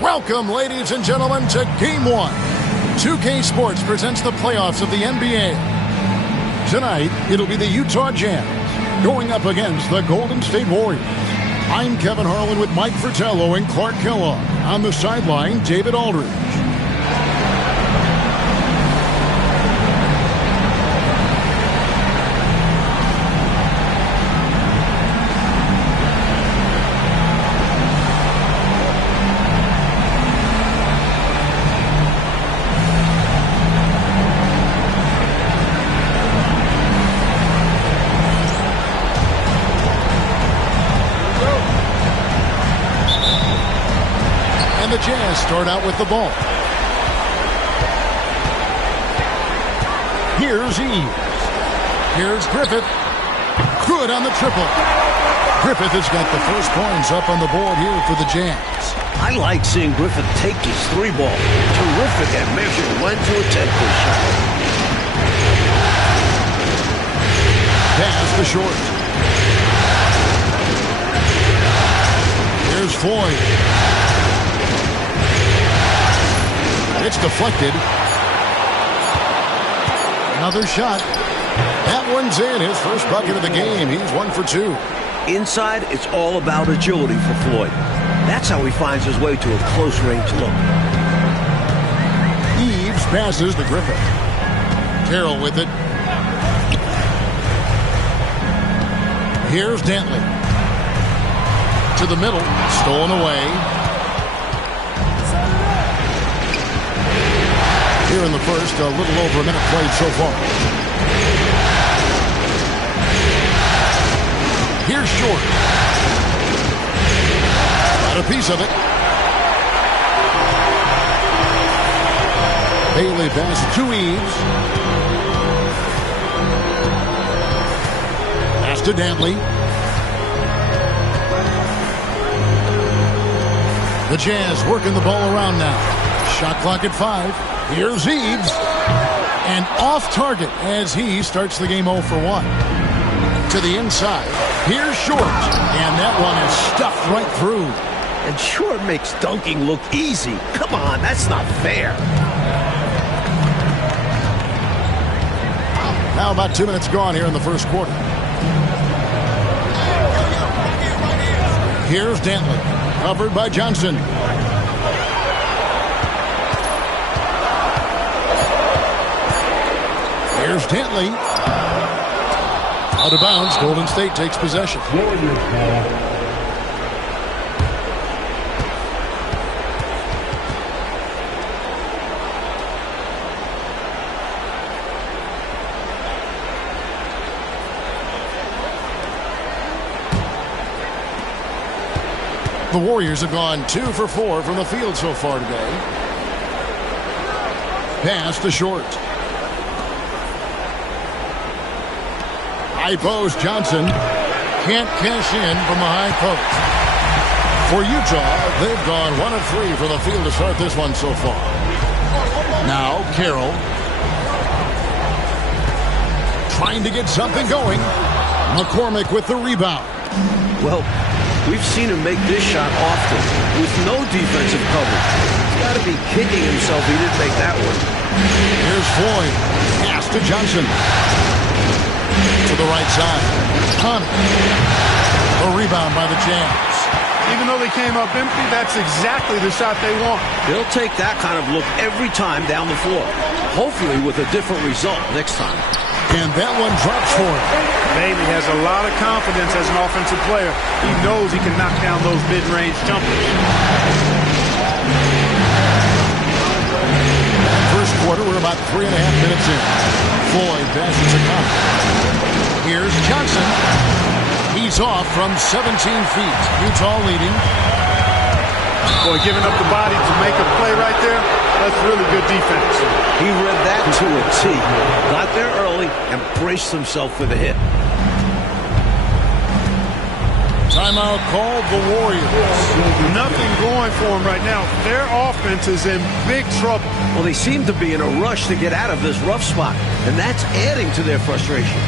Welcome, ladies and gentlemen, to Game 1. 2K Sports presents the playoffs of the NBA. Tonight, it'll be the Utah Jazz going up against the Golden State Warriors. I'm Kevin Harlan with Mike Fratello and Clark Kellogg. On the sideline, David Aldridge. The Jazz start out with the ball. Here's Eves. Here's Griffith. Good on the triple. Griffith has got the first points up on the board here for the Jazz. I like seeing Griffith take his three ball. Terrific at measuring when to attempt this shot. Pass the short. Here's Floyd. It's deflected. Another shot. That one's in. His first bucket of the game. He's 1 for 2. Inside, it's all about agility for Floyd. That's how he finds his way to a close-range look. Eves passes to Griffith. Carroll with it. Here's Dantley. To the middle. Stolen away. Here in the first, a little over a minute played so far. Here's Short. Got a piece of it. Bailey passes to Eves. Pass to Dantley. The Jazz working the ball around now. Shot clock at 5. Here's Eves, and off target as he starts the game 0 for 1. To the inside, here's Short, and that one is stuffed right through. And Short makes dunking look easy. Come on, that's not fair. Now about 2 minutes gone here in the first quarter. Here's Dantley, covered by Johnson. Here's Dantley. Out of bounds. Golden State takes possession. The Warriors have gone 2 for 4 from the field so far today. Pass to Short. High post, Johnson can't cash in from the high post. For Utah, they've gone 1 of 3 from the field to start this one so far. Now, Carroll. Trying to get something going. McCormick with the rebound. Well, we've seen him make this shot often with no defensive coverage. He's got to be kicking himself he didn't make that one. Here's Floyd. Pass to Johnson. To the right side. Hunt. A rebound by the Jazz. Even though they came up empty, that's exactly the shot they want. They'll take that kind of look every time down the floor. Hopefully with a different result next time. And that one drops for him. Bailey has a lot of confidence as an offensive player. He knows he can knock down those mid-range jumpers. First quarter, we're about 3.5 minutes in. Floyd passes a count. Here's Johnson. He's off from 17 feet. Utah leading. Boy, giving up the body to make a play right there, that's really good defense. He read that to a T. Got there early and braced himself for the hit. Timeout called the Warriors. Nothing going for them right now. Their offense is in big trouble. Well, they seem to be in a rush to get out of this rough spot, and that's adding to their frustration.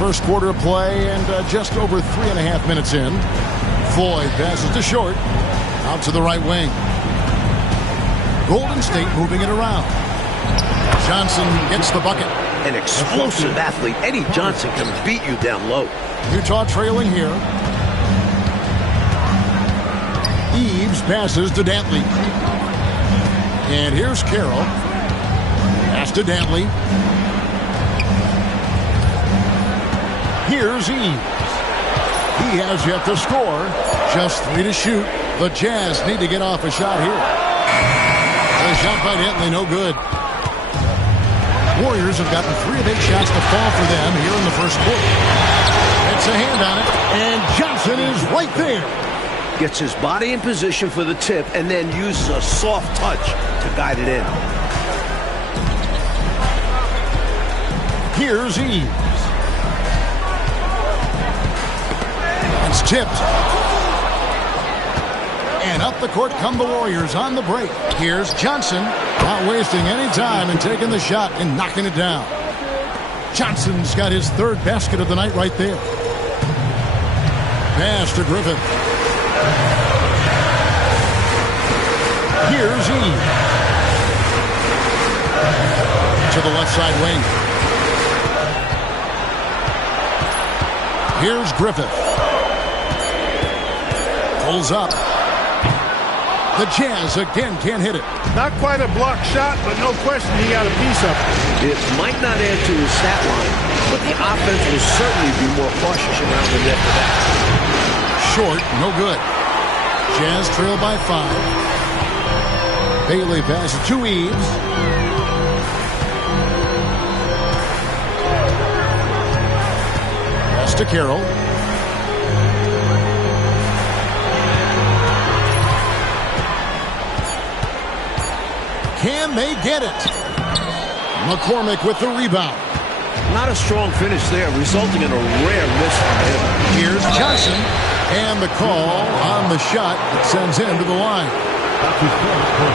First quarter of play and just over 3.5 minutes in. Floyd passes to short. Out to the right wing. Golden State moving it around. Johnson gets the bucket. An explosive athlete. Eddie Johnson can beat you down low. Utah trailing here. Eves passes to Dantley. And here's Carroll. Pass to Dantley. Here's Eves. He has yet to score. Just 3 to shoot. The Jazz need to get off a shot here. The shot by Dantley, no good. Warriors have gotten 3 of 8 shots to fall for them here in the first quarter. It's a hand on it, and Johnson is right there. Gets his body in position for the tip and then uses a soft touch to guide it in. Here's Eves. It's tipped. And up the court come the Warriors on the break. Here's Johnson. Not wasting any time and taking the shot and knocking it down. Johnson's got his 3rd basket of the night right there. Pass to Griffin. Here's Eve. To the left side wing. Here's Griffith. Pulls up. The Jazz again can't hit it. Not quite a block shot, but no question he got a piece of it. It might not add to his stat line, but the offense will certainly be more cautious around the net for that. Short, no good. Jazz trail by 5. Bailey passes to Eves. Pass to Carroll. Can they get it? McCormick with the rebound. Not a strong finish there, resulting in a rare miss from him. Here's Johnson. And the call on the shot that sends him to the line.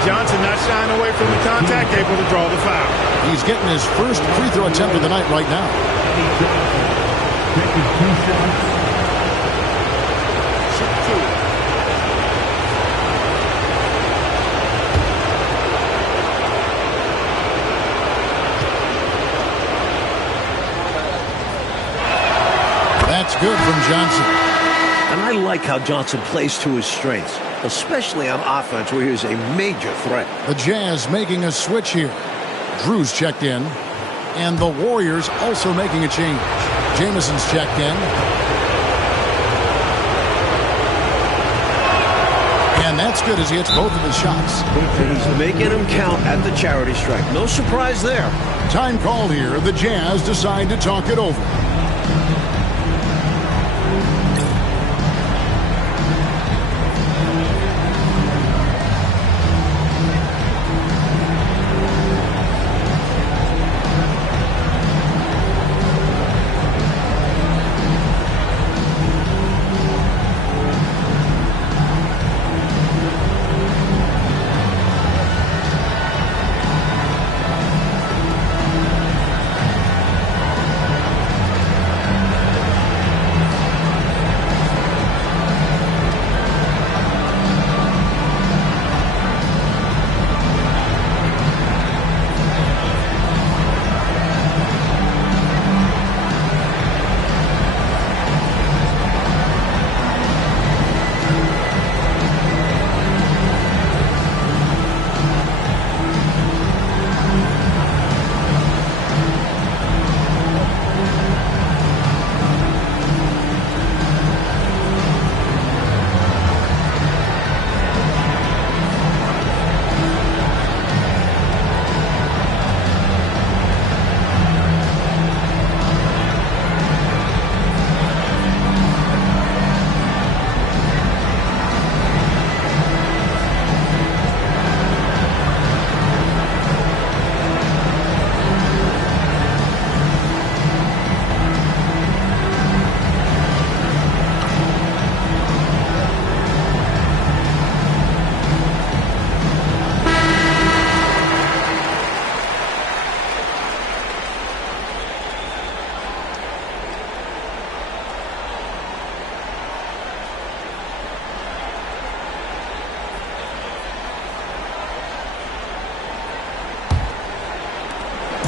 Johnson not shying away from the contact, able to draw the foul. He's getting his first free throw attempt of the night right now. That's good from Johnson. And I like how Johnson plays to his strengths, especially on offense where he is a major threat. The Jazz making a switch here. Drew's checked in. And the Warriors also making a change. Jameson's checked in. And that's good as he hits both of his shots. He's making them count at the charity stripe. No surprise there. Time called here. The Jazz decide to talk it over.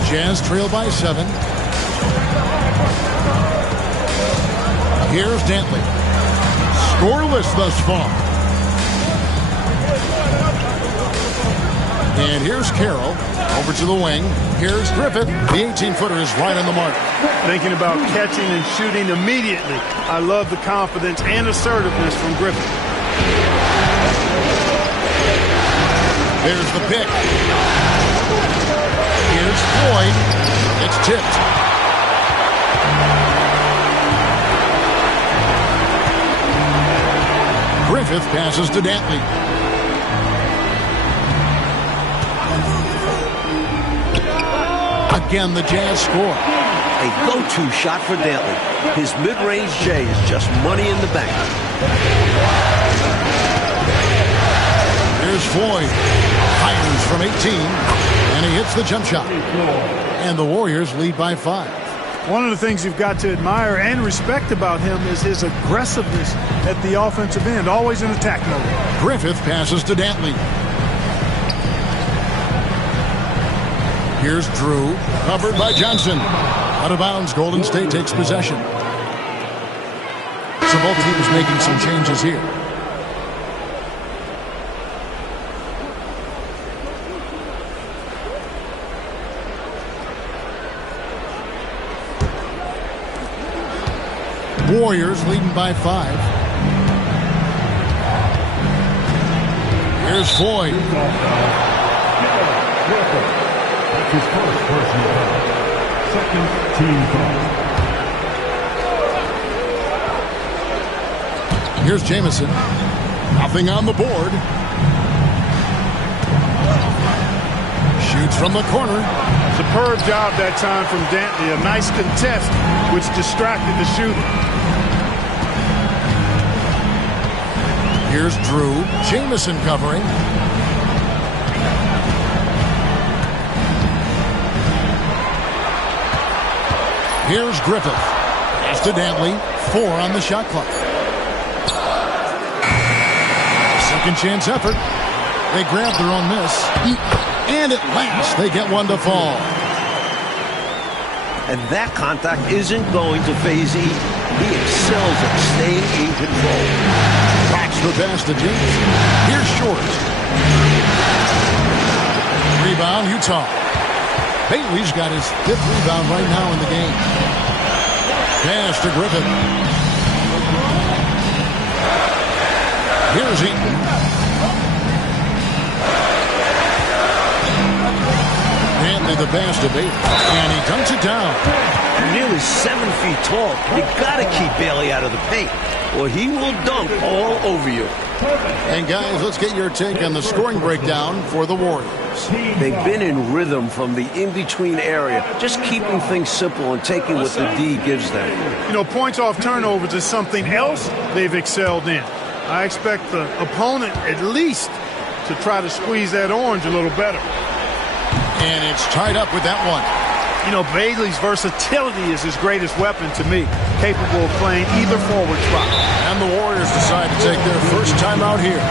Jazz trail by 7. Here's Dantley. Scoreless thus far. And here's Carroll. Over to the wing. Here's Griffith. The 18-footer is right on the mark. Thinking about catching and shooting immediately. I love the confidence and assertiveness from Griffith. There's the pick. Here's Floyd. It's tipped. Griffith passes to Dantley. Again, the Jazz score. A go-to shot for Dantley. His mid-range J is just money in the bank. Here's Floyd. Fires from 18. And he hits the jump shot. And the Warriors lead by 5. One of the things you've got to admire and respect about him is his aggressiveness at the offensive end. Always in attack mode. Griffith passes to Dantley. Here's Drew, covered by Johnson. Out of bounds, Golden State takes possession. So both teams making some changes here. Warriors leading by 5. Here's Floyd. His first personal foul. Second team foul. Here's Jamison. Nothing on the board. Shoots from the corner. Superb job that time from Dantley. A nice contest which distracted the shooter. Here's Drew. Jamison covering. Here's Griffith. Pass to Dantley. 4 on the shot clock. Second chance effort. They grab their own miss. And at last, they get one to fall. And that contact isn't going to phase E. He excels at staying in control. Backs the pass to James. Here's Short. Rebound, Utah. Bailey's got his 5th rebound right now in the game. Pass to Griffin. Here's Eaton. Dantley the pass to Bailey. And he dunks it down. Nearly 7 feet tall. You got to keep Bailey out of the paint, or he will dunk all over you. And guys, let's get your take on the scoring breakdown for the Warriors. They've been in rhythm from the in-between area, just keeping things simple and taking what the D gives them. You know, points off turnovers is something else they've excelled in. I expect the opponent at least to try to squeeze that orange a little better. And it's tied up with that one. You know, Bailey's versatility is his greatest weapon to me, capable of playing either forward spot. And the Warriors decide to take their first time out here.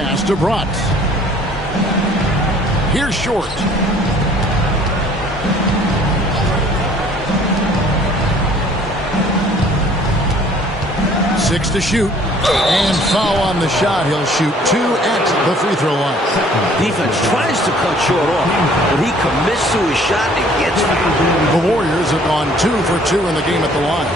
pass to Bratz. Here's Short. Six to shoot. And foul on the shot. He'll shoot 2 at the free throw line. Defense tries to cut short off, but he commits to his shot and gets fouled. The Warriors have gone 2 for 2 in the game at the line.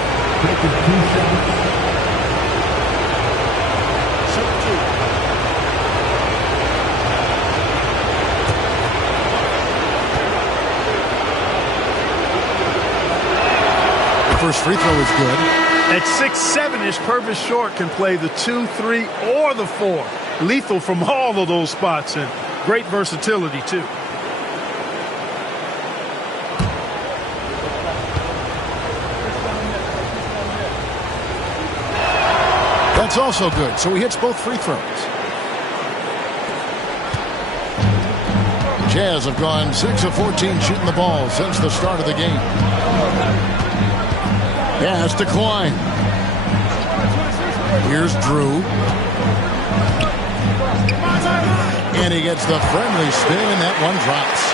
The first free throw is good. At 6'7", Purvis Short can play the 2, 3, or the 4. Lethal from all of those spots and great versatility, too. That's also good, so he hits both free throws. Jazz have gone 6 of 14 shooting the ball since the start of the game. Pass to Klein. Here's Drew. And he gets the friendly spin, and that one drops.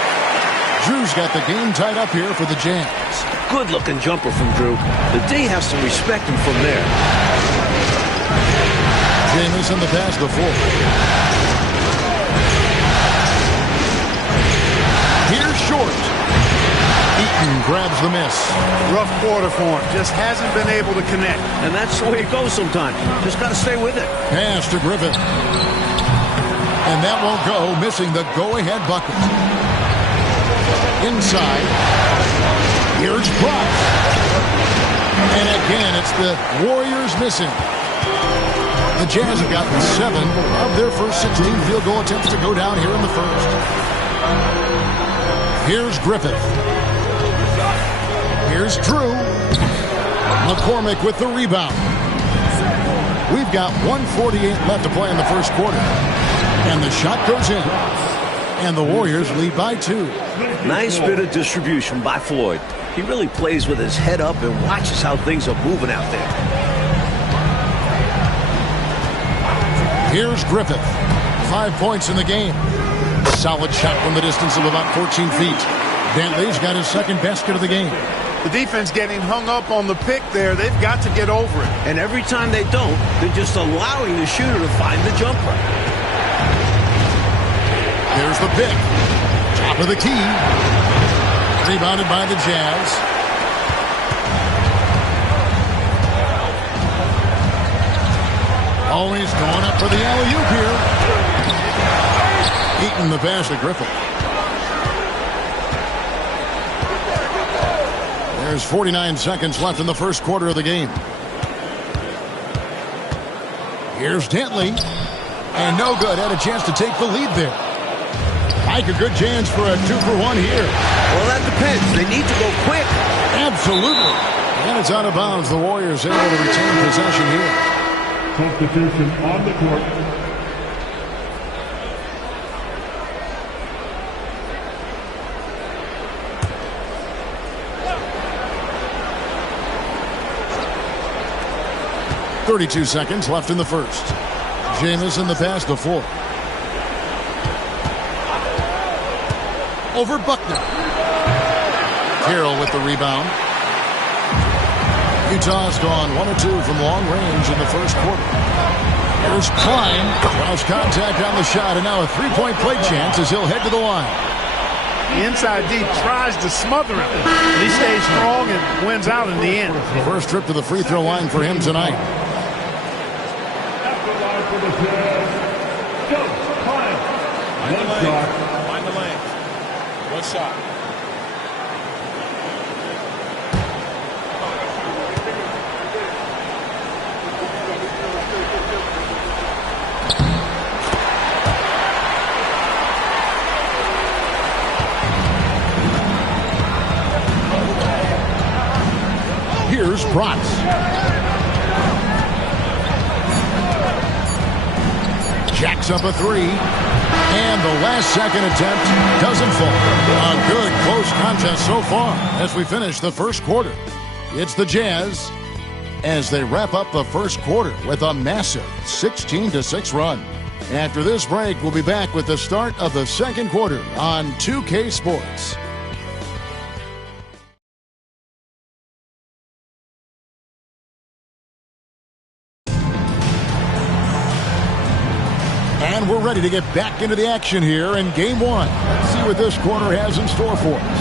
Drew's got the game tied up here for the Jazz. Good-looking jumper from Drew. The D has to respect him from there. Jameis in the pass to Full. Here's Short. Eaton grabs the miss. Rough quarter for him. Just hasn't been able to connect. And that's the way it goes sometimes. Just got to stay with it. Pass to Griffin. And that won't go, missing the go-ahead bucket. Inside. Here's Bratz. And again, it's the Warriors missing. The Jazz have gotten 7 of their first 16 field goal attempts to go down here in the first. Here's Griffith. Here's Drew. McCormick with the rebound. We've got 1:48 left to play in the first quarter. And the shot goes in. And the Warriors lead by 2. Nice bit of distribution by Floyd. He really plays with his head up and watches how things are moving out there. Here's Griffith. 5 points in the game. Solid shot from the distance of about 14 feet. Bentley's got his second basket of the game. The defense getting hung up on the pick there. They've got to get over it. And every time they don't, they're just allowing the shooter to find the jumper. There's the pick. Top of the key. Rebounded by the Jazz. Always going up for the alley-oop here. Eaton the pass to Griffin. There's 49 seconds left in the first quarter of the game. Here's Dentley. And no good. Had a chance to take the lead there. Mike, a good chance for a 2-for-1 here. Well, that depends. They need to go quick. Absolutely. And it's out of bounds. The Warriors able to retain possession here. Substitution on the court. .32 seconds left in the first. Jameis in the pass to Full. Over Buckner. Carroll with the rebound. Utah's gone 1 or 2 from long range in the first quarter. Here's Klein. Draws contact on the shot, and now a 3-point play chance as he'll head to the line. The inside D tries to smother him. But he stays strong and wins out in the end. First trip to the free throw line for him tonight. Find the lane. One shot. Here's Bratz. Jacks up a 3. And the last second attempt doesn't fall. A good close contest so far as we finish the first quarter. It's the Jazz as they wrap up the first quarter with a massive 16-6 run. After this break, we'll be back with the start of the second quarter on 2K Sports. And we're ready to get back into the action here in Game 1. Let's see what this quarter has in store for us.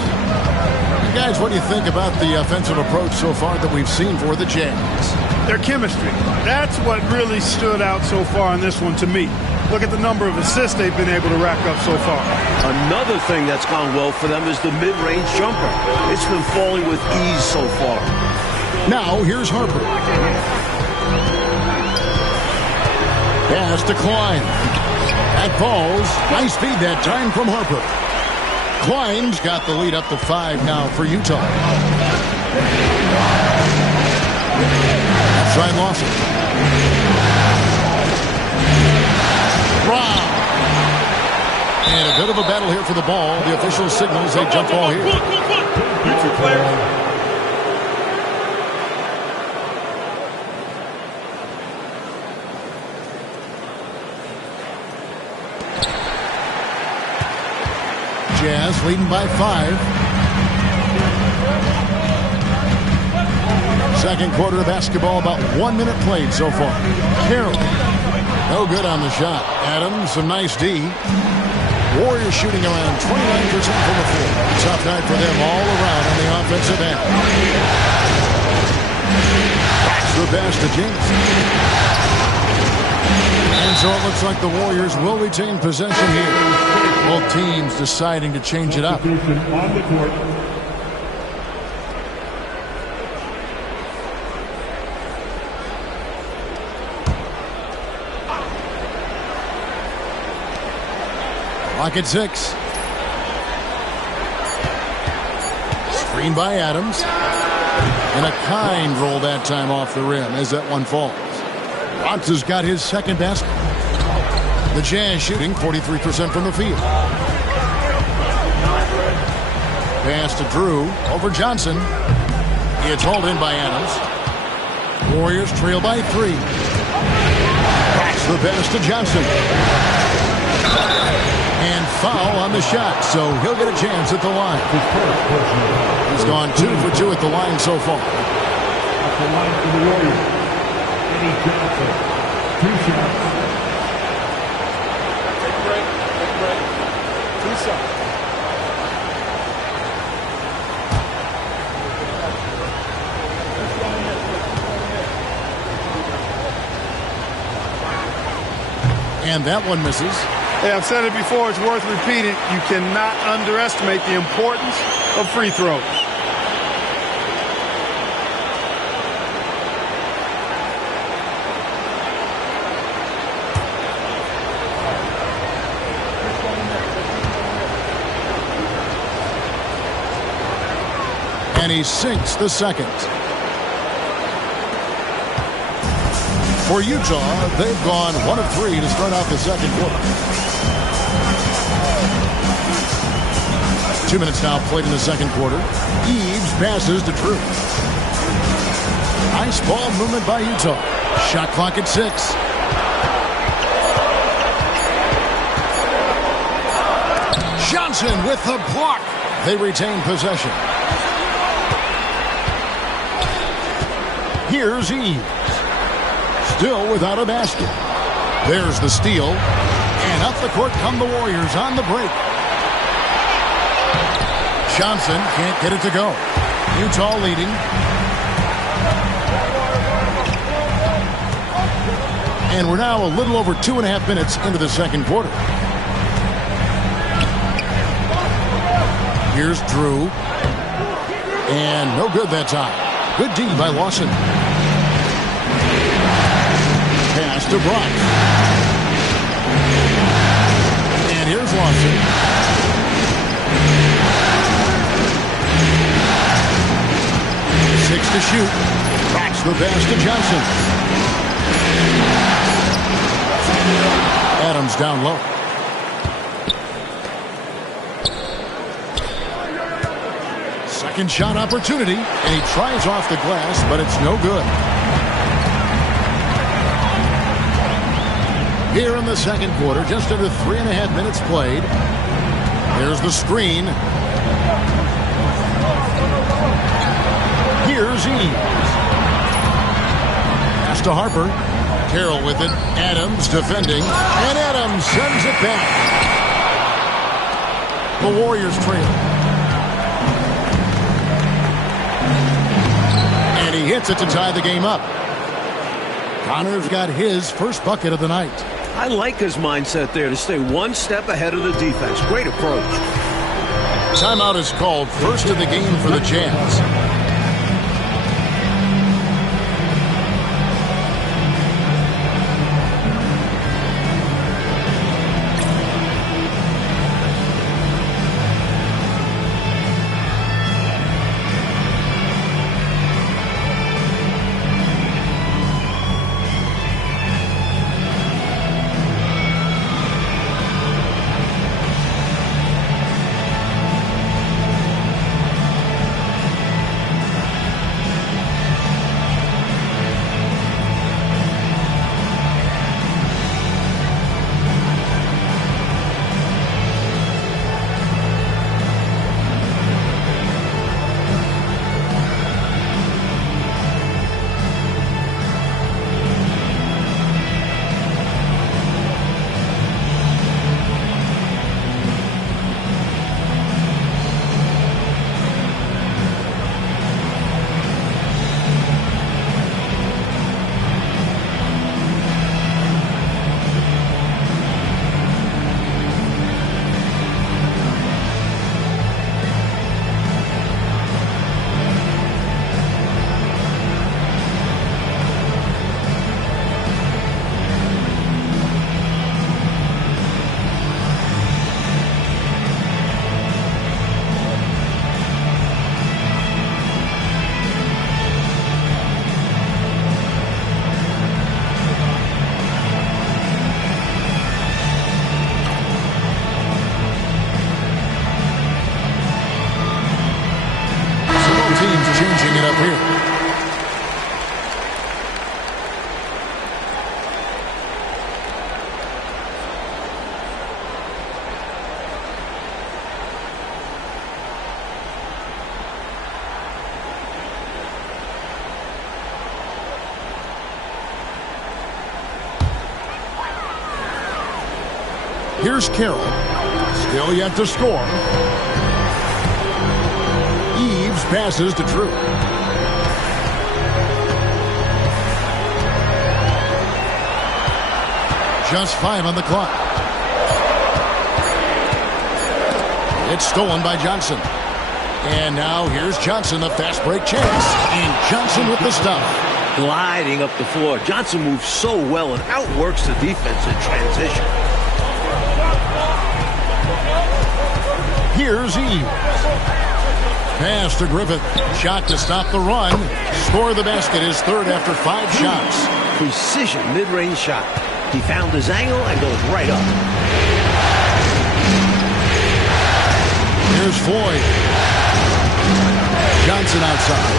And guys, what do you think about the offensive approach so far that we've seen for the Jazz? Their chemistry. That's what really stood out so far in this one to me. Look at the number of assists they've been able to rack up so far. Another thing that's gone well for them is the mid-range jumper. It's been falling with ease so far. Now, here's Harper. Pass to Klein. That falls. Nice feed that time from Harper. Klein's got the lead up to 5 now for Utah. Outside Lawson. Brown. And a bit of a battle here for the ball. The official signals a jump ball here. Jazz leading by 5. Second quarter of basketball, about 1 minute played so far. Carroll, no good on the shot. Adams, some nice D. Warriors shooting around 29% from the floor. Tough night for them all around on the offensive end. That's the best to James. And so it looks like the Warriors will retain possession here. Both teams deciding to change it up. On the court. Clock at 6. Screen by Adams. And a kind roll that time off the rim as that one falls. Watts has got his second basket. The Jazz shooting 43% from the field. Pass to Drew over Johnson. It's hauled in by Adams. Warriors trail by 3. That's the pass to Johnson. And foul on the shot, so he'll get a chance at the line. He's gone 2 for 2 at the line so far. At the line for the Warriors. Eddie Johnson. 2 shots. And that one misses. Hey, I've said it before, it's worth repeating. You cannot underestimate the importance of free throws. And he sinks the second. For Utah, they've gone 1 of 3 to start out the second quarter. 2 minutes now played in the second quarter. Eves passes to Drew. Nice ball movement by Utah. Shot clock at 6. Johnson with the block. They retain possession. Here's Eves. Still without a basket. There's the steal. And up the court come the Warriors on the break. Johnson can't get it to go. Utah leading. And we're now a little over 2.5 minutes into the second quarter. Here's Drew. And no good that time. Good D by Lawson. Pass to Brock. And here's Lawson. Six to shoot. Backs the pass to Johnson. Adams down low. Second shot opportunity, and he tries off the glass, but it's no good. Here in the second quarter, just under 3.5 minutes played. Here's the screen. Here's Eves. Pass to Harper. Carroll with it. Adams defending. And Adams sends it back. The Warriors trail. And he hits it to tie the game up. Connor's got his first bucket of the night. I like his mindset there to stay one step ahead of the defense. Great approach. Timeout is called, first of the game for the Jazz. Changing it up here. Here's Carroll. Still yet to score. Eves passes to Drew. Just 5 on the clock. It's stolen by Johnson. And now here's Johnson, a fast break chance. And Johnson with the stop. Gliding up the floor. Johnson moves so well and outworks the defense in transition. Here's Eves. Pass to Griffith. Shot to stop the run. Score the basket, his third after 5 shots. Precision mid-range shot. He found his angle and goes right up. Here's Floyd. Johnson outside.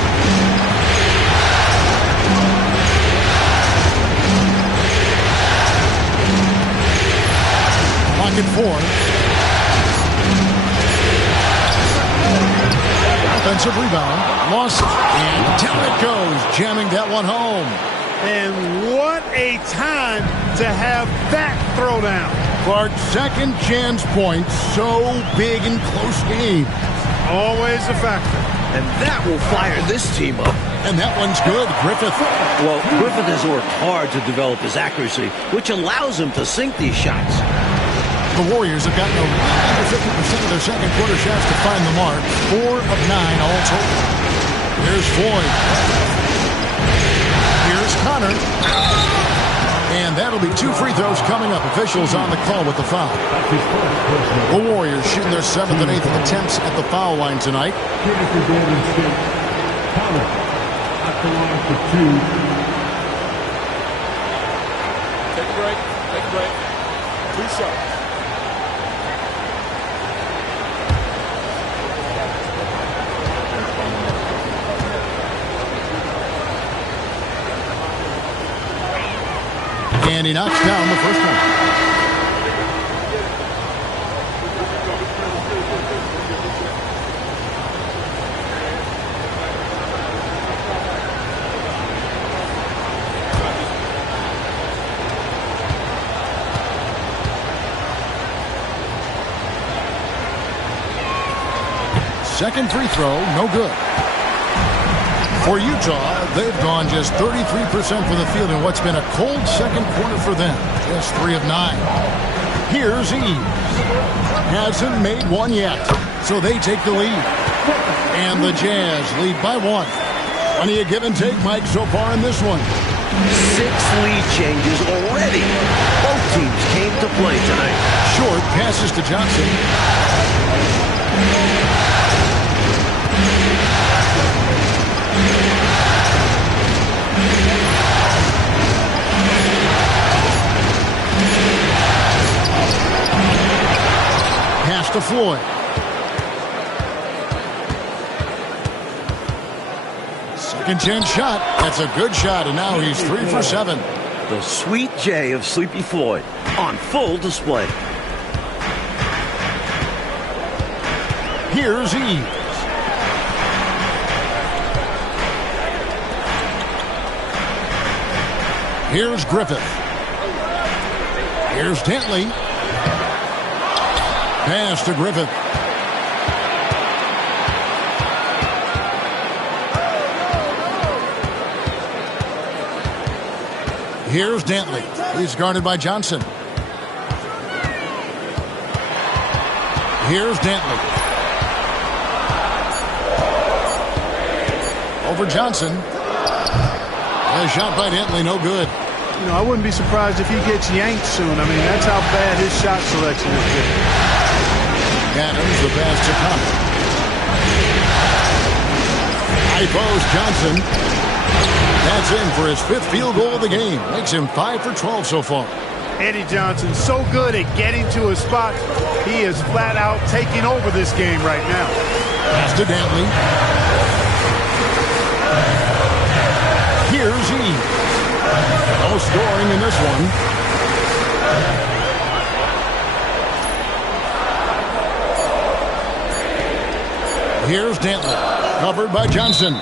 Pocket 4. Offensive rebound. Lost it. And down it goes. Jamming that one home. And what a time to have that throwdown. Clark's second chance point. So big in close games. Always a factor. And that will fire this team up. And that one's good. Griffith. Well, Griffith has worked hard to develop his accuracy, which allows him to sink these shots. The Warriors have gotten around 50% of their second quarter shots to find the mark. 4 of 9 all total. Here's Floyd. Here's Connor. And that'll be 2 free throws coming up. Officials on the call with the foul. The Warriors shooting their 7th and 8th attempts at the foul line tonight. Connor at the line for 2. Take a break. Take a break. 2 shots. And he knocks down the first one. Second free throw, no good. For Utah, they've gone just 33% from the field in what's been a cold second quarter for them. Just 3 of 9. Here's Eves. Hasn't made one yet, so they take the lead. And the Jazz lead by 1. Plenty of give and take, Mike, so far in this one. 6 lead changes already. Both teams came to play tonight. Short passes to Johnson. Pass to Floyd. Second chance shot. That's a good shot, and now he's 3 for 7. The sweet J of Sleepy Floyd on full display. Here's Eves. Here's Griffith. Here's Dentley. Pass to Griffith. Here's Dentley. He's guarded by Johnson. Here's Dentley. Over Johnson. A shot by Dentley, no good. You know, I wouldn't be surprised if he gets yanked soon. I mean, that's how bad his shot selection has been. Adams, the pass to Connor. High post, Johnson. That's in for his 5th field goal of the game. Makes him 5 for 12 so far. Eddie Johnson, so good at getting to his spot. He is flat out taking over this game right now. Pass to Dantley. Here's Eves. No scoring in this one. Here's Dentley. Covered by Johnson.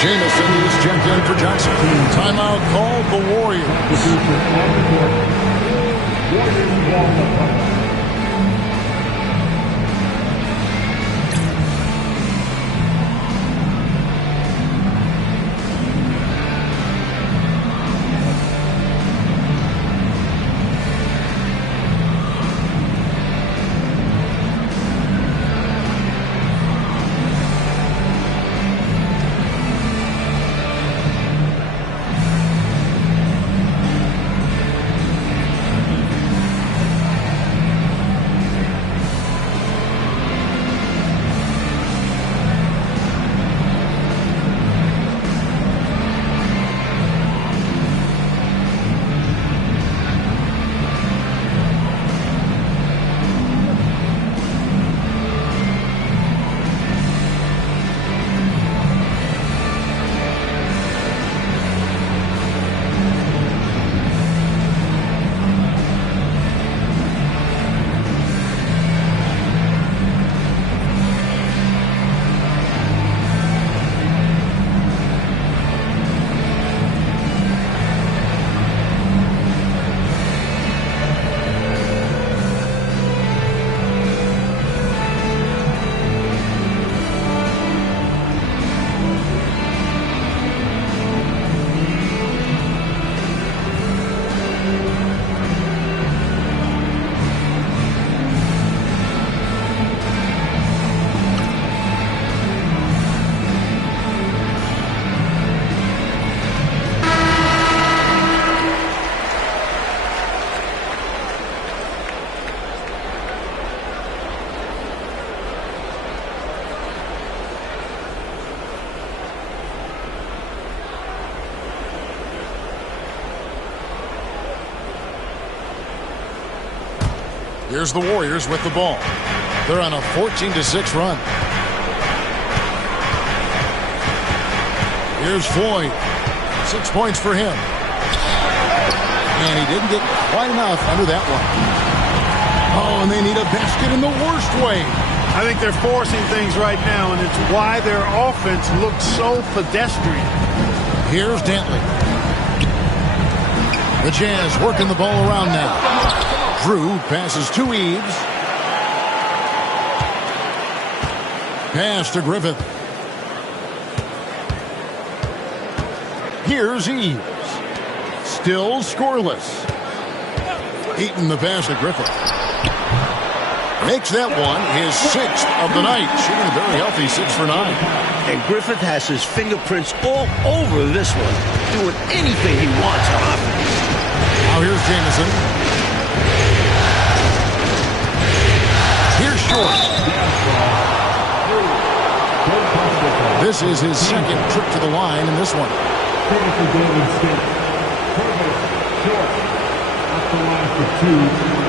Jamison is checked in for Johnson. Timeout called the Warriors. Here's the Warriors with the ball. They're on a 14-6 run. Here's Floyd. 6 points for him. And he didn't get quite enough under that one. Oh, and they need a basket in the worst way. I think they're forcing things right now, and it's why their offense looks so pedestrian. Here's Dantley. The Jazz working the ball around now. Drew passes to Eves. Pass to Griffith. Here's Eves. Still scoreless. Eaton the pass to Griffith. Makes that one his 6th of the night. Shooting a very healthy 6 for 9. And Griffith has his fingerprints all over this one, doing anything he wants on offense. Now here's Jamison. Here's Short. This is his 2nd trip to the line in this one. Short. Off the line for 2.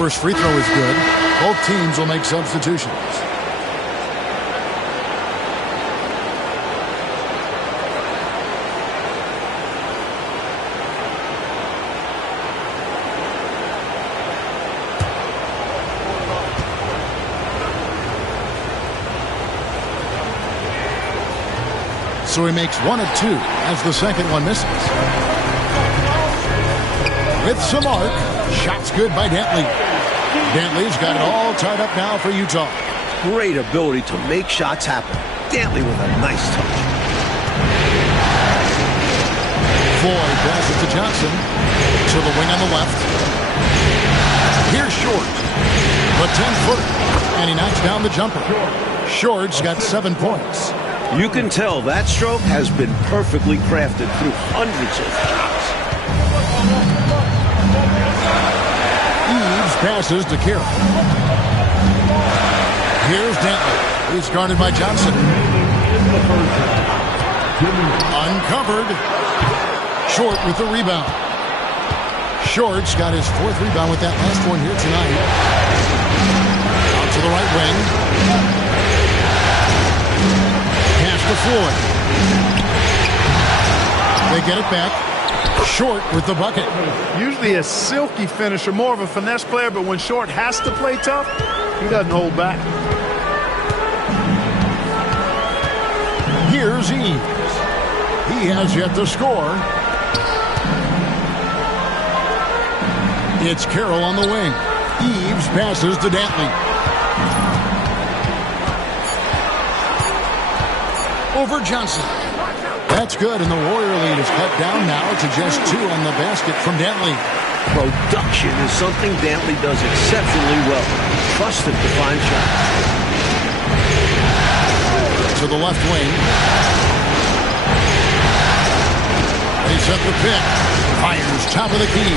First free throw is good. Both teams will make substitutions. So he makes 1 of 2 as the second one misses. With some arc. Shots good by Dantley. Dantley's got it all tied up now for Utah. Great ability to make shots happen. Dantley with a nice touch. Floyd passes to Johnson. To the wing on the left. Here's Short. The 10-footer. And he knocks down the jumper. Short's got 7 points. You can tell that stroke has been perfectly crafted through hundreds of shots. Eves passes to Carroll. Here's Dantley. He's guarded by Johnson. Uncovered. Short with the rebound. Short's got his 4th rebound with that last one here tonight. Out to the right wing. Pass to Floyd. They get it back. Short with the bucket. Usually a silky finisher, more of a finesse player, but when Short has to play tough, he doesn't hold back. Here's Eves. He has yet to score. It's Carroll on the wing. Eves passes to Dantley. Over Johnson. That's good, and the Warrior lead is cut down now to just 2 on the basket from Dantley. Production is something Dantley does exceptionally well. Trust him to find shots. To the left wing. They set the pick. Fires top of the key.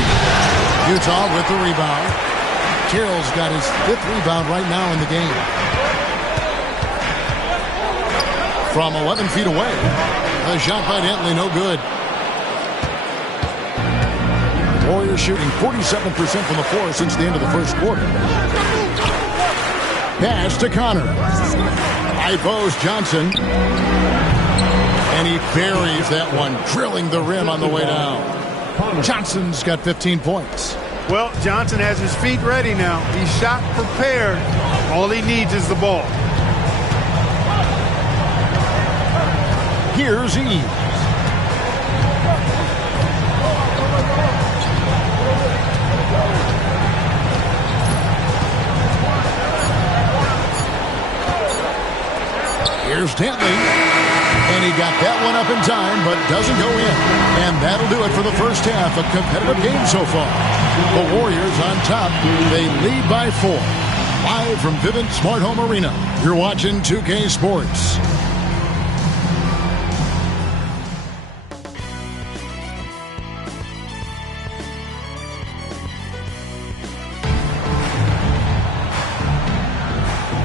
Utah with the rebound. Carroll's got his 5th rebound right now in the game. From 11 feet away. A shot by Dantley, no good. Warriors shooting 47% from the floor since the end of the first quarter. Pass to Connor. High post Johnson. And he buries that one, drilling the rim on the way down. Johnson's got 15 points. Well, Johnson has his feet ready now. He's shot prepared. All he needs is the ball. Here's Eves. Here's Dantley. And he got that one up in time, but doesn't go in. And that'll do it for the first half. A competitive game so far. The Warriors on top. They lead by 4. Live from Vivint Smart Home Arena. You're watching 2K Sports.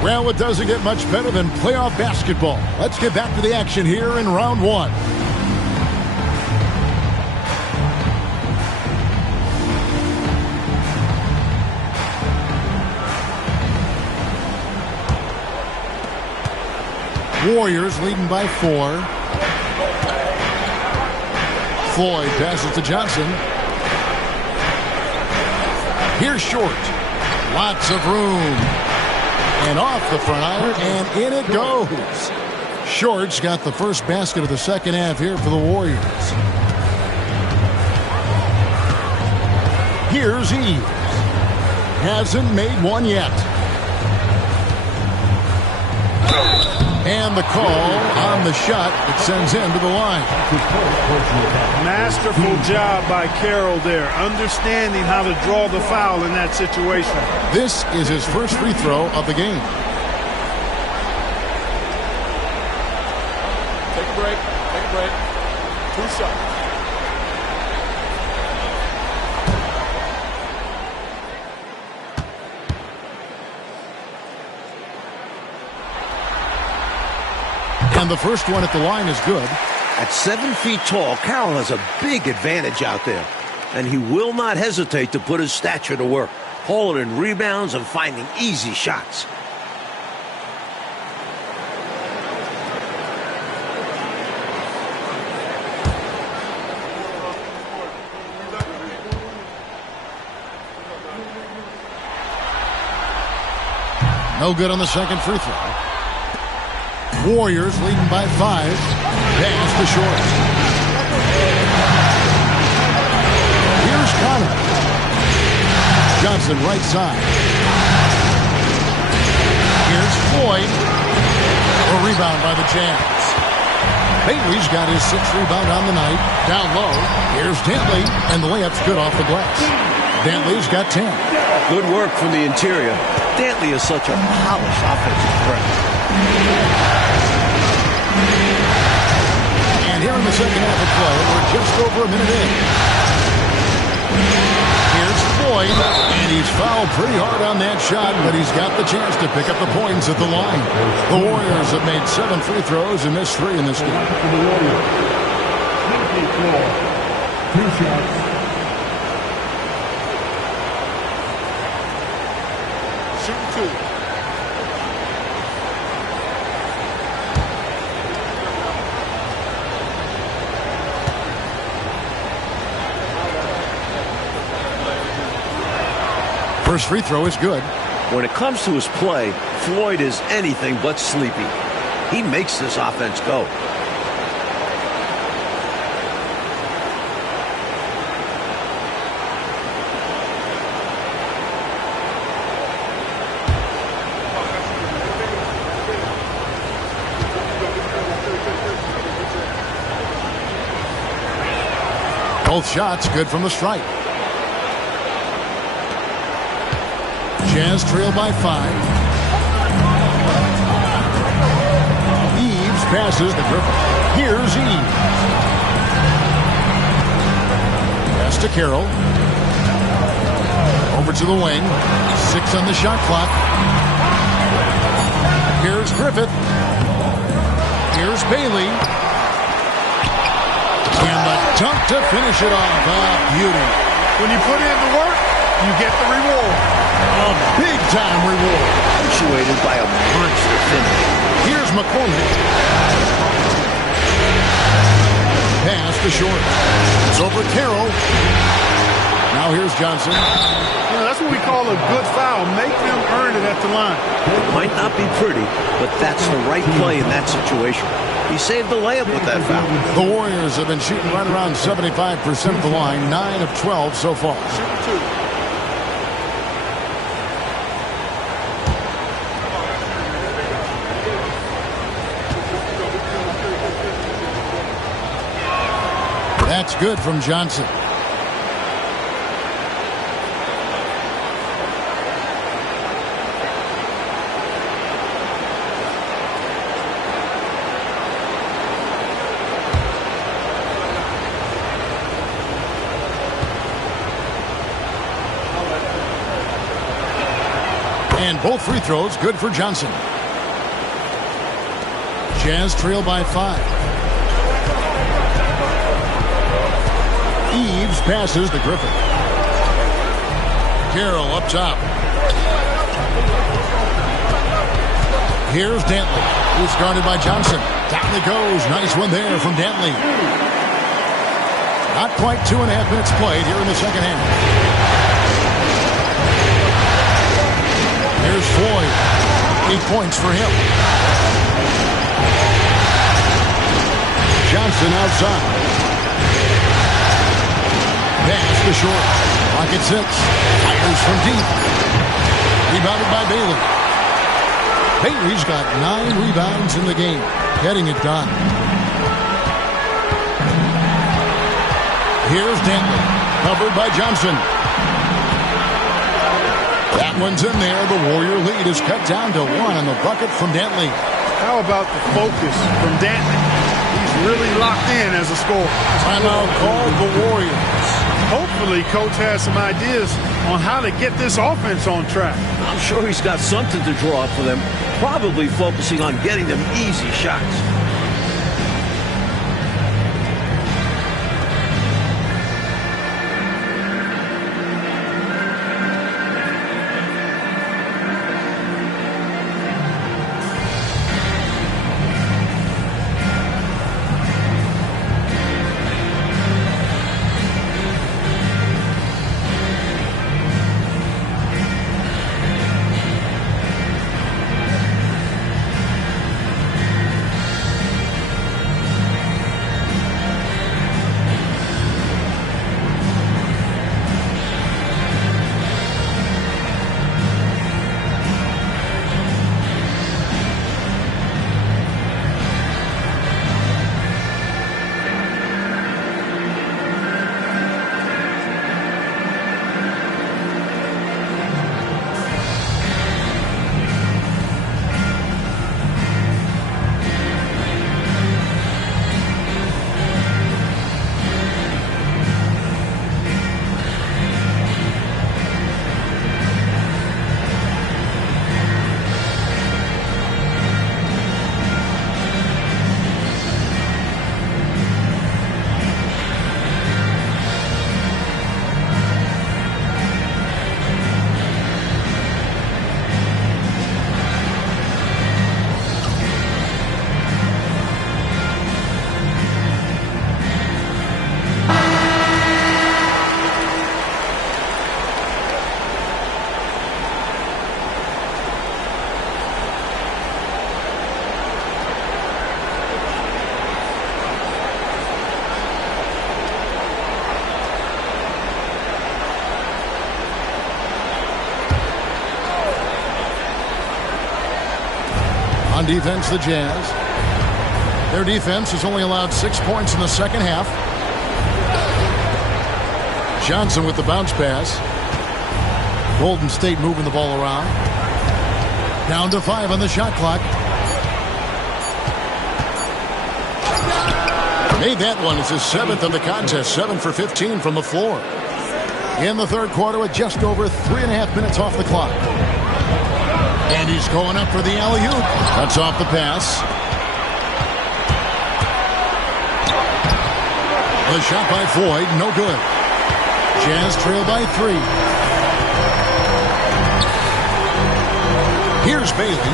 Well, it doesn't get much better than playoff basketball. Let's get back to the action here in round 1. Warriors leading by 4. Floyd passes to Johnson. Here's Short. Lots of room. And off the front iron, and in it goes. Short's got the first basket of the second half here for the Warriors. Here's Eves. Hasn't made one yet. And the call on the shot that sends him to the line. Masterful job by Carroll there, understanding how to draw the foul in that situation. This is his first free throw of the game. Take a break. Take a break. 2 shots. And the first one at the line is good. At 7 feet tall, Carroll has a big advantage out there. And he will not hesitate to put his stature to work, hauling in rebounds and finding easy shots. No good on the second free throw. Warriors leading by 5. Pass to Short. Here's Connor. Johnson right side. Here's Floyd. A rebound by the Jazz. Bailey's got his 6th rebound on the night. Down low. Here's Dantley. And the layup's good off the glass. Dantley's got 10. Good work from the interior. Dantley is such a polished offensive threat. And here in the second half of play, we're just over a minute in. Here's Floyd, and he's fouled pretty hard on that shot, but he's got the chance to pick up the points at the line. The Warriors have made 7 free throws and missed 3 in this game. 2 shots. Shooting 2. First free throw is good. When it comes to his play, Floyd is anything but sleepy. He makes this offense go. Both shots good from the stripe. Jazz trail by 5. Eves passes to Griffin. Here's Eves. Pass to Carroll. Over to the wing. 6 on the shot clock. Here's Griffith. Here's Bailey. And the dunk to finish it off. Beauty. When you put in the work, you get the reward. A big-time reward. Punctuated by a monster finish. Here's McCormick. Pass to Short. It's over Carroll. Now here's Johnson. That's what we call a good foul. Make them earn it at the line. It might not be pretty, but that's the right play in that situation. He saved the layup with that foul. The Warriors have been shooting right around 75% of the line, 9 of 12 so far. Shooting 2. That's good from Johnson. And both free throws good for Johnson. Jazz trail by 5. Eves passes to Griffin. Carroll up top. Here's Dantley, who's guarded by Johnson. Down it goes. Nice one there from Dantley. Not quite 2.5 minutes played here in the second half. Here's Floyd. 8 points for him. Johnson outside. Pass to short. Pocket 6. Fires from deep. Rebounded by Bailey. Bailey's got 9 rebounds in the game. Getting it done. Here's Dantley. Covered by Johnson. That one's in there. The Warrior lead is cut down to 1 on the bucket from Dantley. How about the focus from Dantley? He's really locked in as a scorer. Timeout called the Warriors. Hopefully, Coach has some ideas on how to get this offense on track. I'm sure he's got something to draw up for them, probably focusing on getting them easy shots. On defense, the Jazz. Their defense has only allowed 6 points in the second half. Johnson with the bounce pass. Golden State moving the ball around. Down to 5 on the shot clock. Made that one. It's his 7th of the contest. 7 for 15 from the floor. In the third quarter with just over 3.5 minutes off the clock. And he's going up for the alley-oop. Cuts off the pass. The shot by Floyd, no good. Jazz trail by 3. Here's Bailey.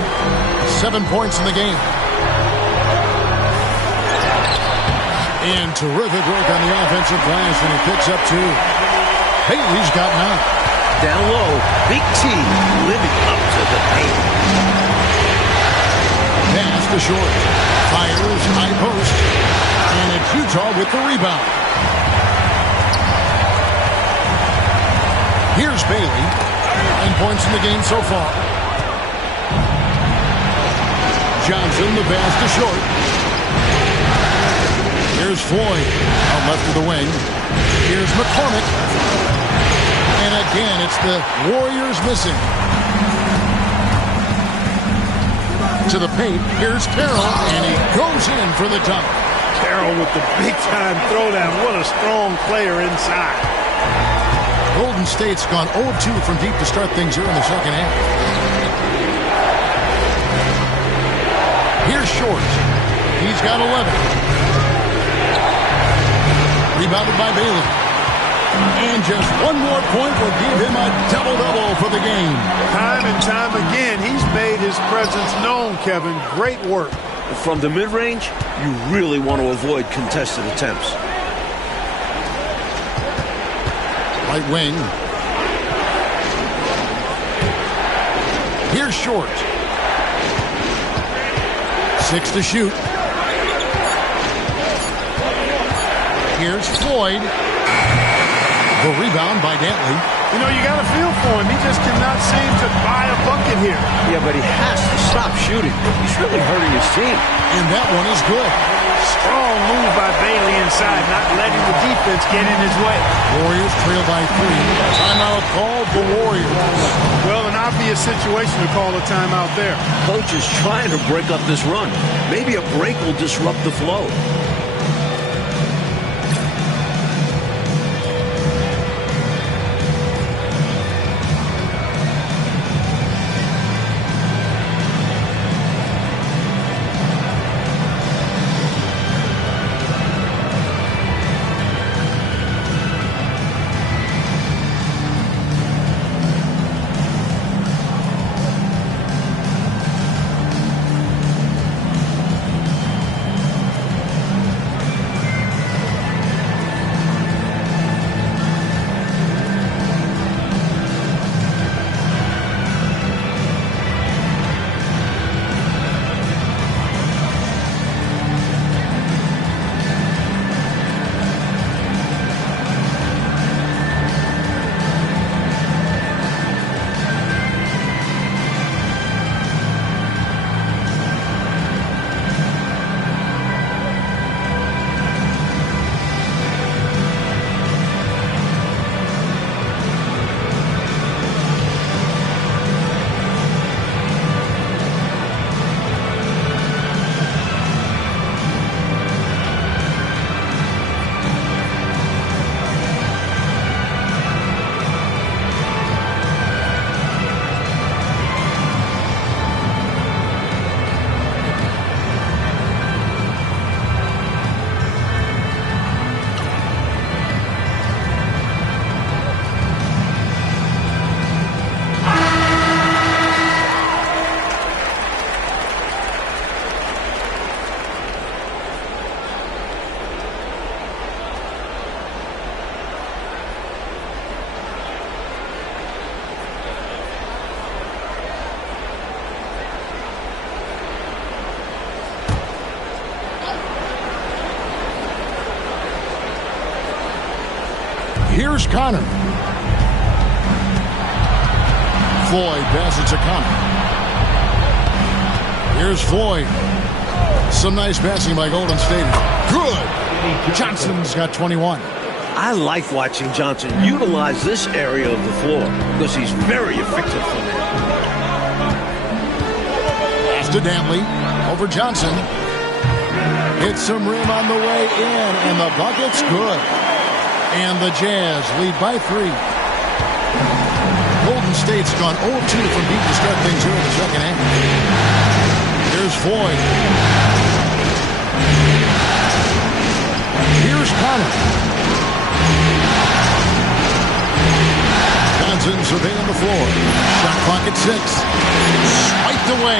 7 points in the game. And terrific work on the offensive glass, and he picks up 2. Bailey's got 9. Down low, Big T living up to the paint. Pass to short. Fires, high post. And it's Utah with the rebound. Here's Bailey. 9 points in the game so far. Johnson, the pass to short. Here's Floyd. Out left of the wing. Here's McCormick. And again, it's the Warriors missing. To the paint, here's Carroll, and he goes in for the dunk. Carroll with the big-time throwdown. What a strong player inside. Golden State's gone 0-2 from deep to start things here in the second half. Here's Short. He's got 11. Rebounded by Bailey. And just one more point will give him a double-double for the game. Time and time again, he's made his presence known, Kevin. Great work. From the mid-range, you really want to avoid contested attempts. Right wing. Here's Short. 6 to shoot. Here's Floyd. The rebound by Dantley. You know, you got a feel for him. He just cannot seem to buy a bucket here. Yeah, but he has to stop shooting. He's really hurting his team. And that one is good. Strong move by Bailey inside, not letting the defense get in his way. Warriors trail by 3. Timeout called the Warriors. Well, an obvious situation to call a timeout there. Coach is trying to break up this run. Maybe a break will disrupt the flow. Here's Connor. Floyd passes to Connor. Here's Floyd. Some nice passing by Golden State. Good. Johnson's got 21. I like watching Johnson utilize this area of the floor because he's very effective from there. Pass to Dantley. Over Johnson. Hits some rim on the way in, and the bucket's good. And the Jazz lead by 3. Golden State's gone 0-2 from deep to start things here in the second half. Here's Floyd. Here's Connor. Johnson surveying the floor. Shot clock at 6. Swiped away.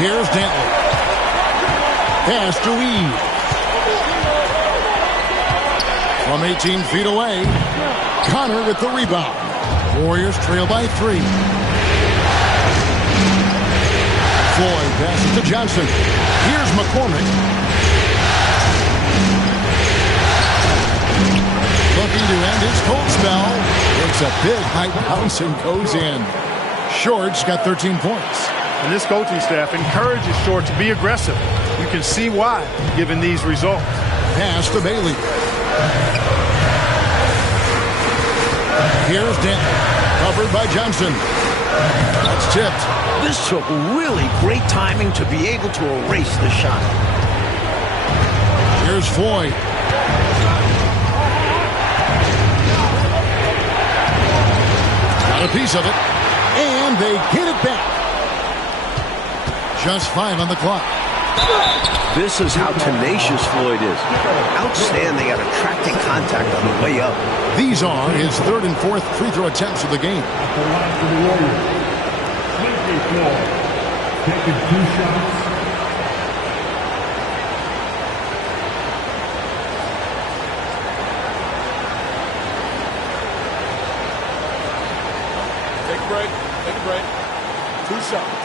Here's Dantley. Pass to Reed. From 18 feet away, Connor with the rebound. Warriors trail by 3. Floyd passes to Johnson. Here's McCormick. Looking to end his cold spell. It's a big high bounce and goes in. Short's got 13 points. And this coaching staff encourages Short to be aggressive. You can see why, given these results. Pass to Bailey. Here's Denton, covered by Johnson. That's tipped. This took really great timing to be able to erase the shot. Here's Floyd. Got a piece of it, and they get it back. Just 5 on the clock. This is how tenacious Floyd is. Outstanding at attracting contact on the way up. These are his third and fourth free throw attempts of the game. At the line for the Warriors, 24. Taking 2 shots. Take a break. Take a break. 2 shots.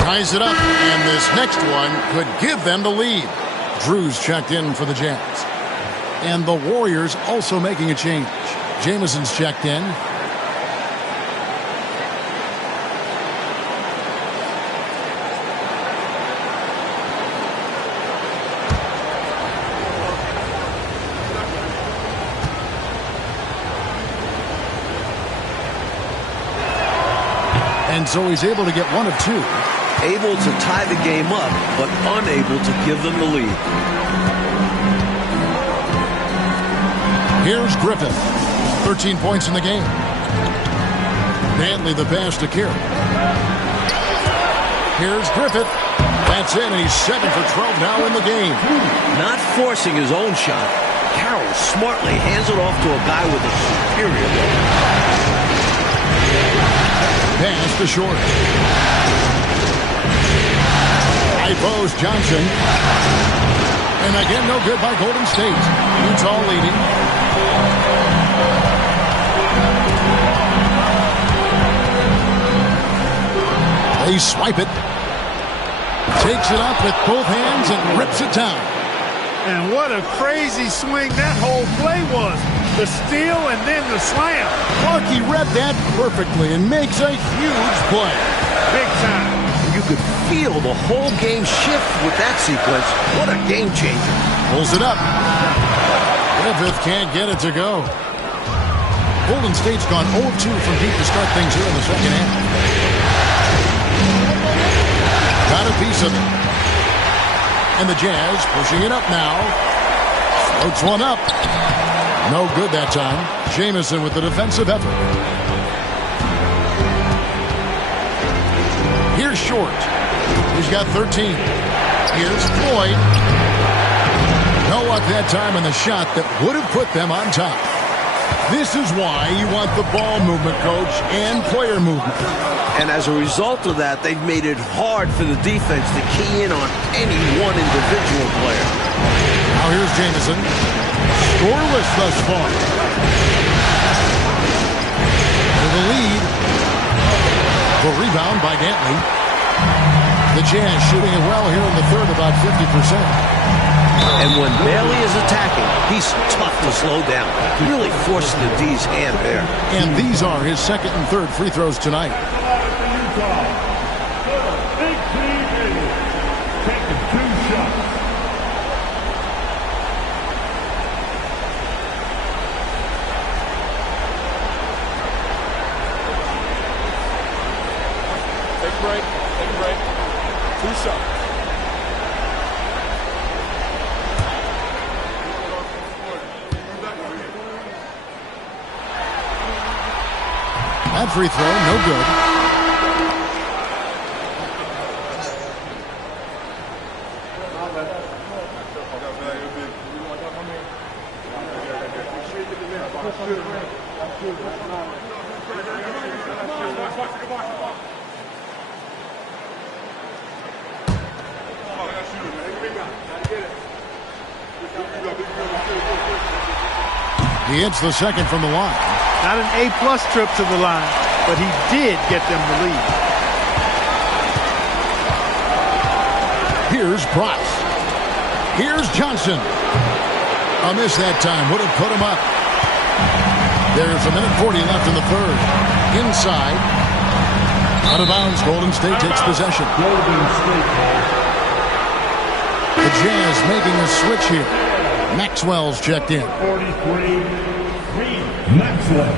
Ties it up, and this next one could give them the lead. Drew's checked in for the Jazz. And the Warriors also making a change. Jamison's checked in. And so he's able to get 1 of 2. Able to tie the game up, but unable to give them the lead. Here's Griffith. 13 points in the game. Dantley the pass to Kieran. Here's Griffith. That's in, and he's 7 for 12 now in the game. Not forcing his own shot, Carroll smartly hands it off to a guy with a superior look. Pass to Short. High post, Johnson. And again, no good by Golden State. Utah leading. They swipe it. Takes it up with both hands and rips it down. And what a crazy swing that whole play was. The steal and then the slam. Clarkie read that perfectly and makes a huge play. Big time. You could feel the whole game shift with that sequence. What a game changer. Pulls it up. Griffith can't get it to go. Golden State's gone 0-2 from deep to start things here in the second half. Got a piece of it. And the Jazz pushing it up now. Floats one up. No good that time. Jamison with the defensive effort. Here's Short. He's got 13. Here's Floyd. No luck that time in the shot that would have put them on top. This is why you want the ball movement, coach, and player movement. And as a result of that, they've made it hard for the defense to key in on any one individual player. Now here's Jamison. Scoreless thus far. For the lead. The rebound by Dantley. The Jazz shooting it well here in the third, about 50%. And when Bailey is attacking, he's tough to slow down. Really forcing the D's hand there. And these are his second and third free throws tonight. Big team is taking 2 shots. Take a break. Take a break. 2 shots. That free throw, no good. He hits the second from the line. Not an A-plus trip to the line, but he did get them the lead. Here's Price. Here's Johnson. A miss that time. Would have put him up. There's a minute 40 left in the third. Inside. Out of bounds. Golden State takes possession. Golden State. The Jazz making a switch here. Maxwell's checked in. 43. Maxwell.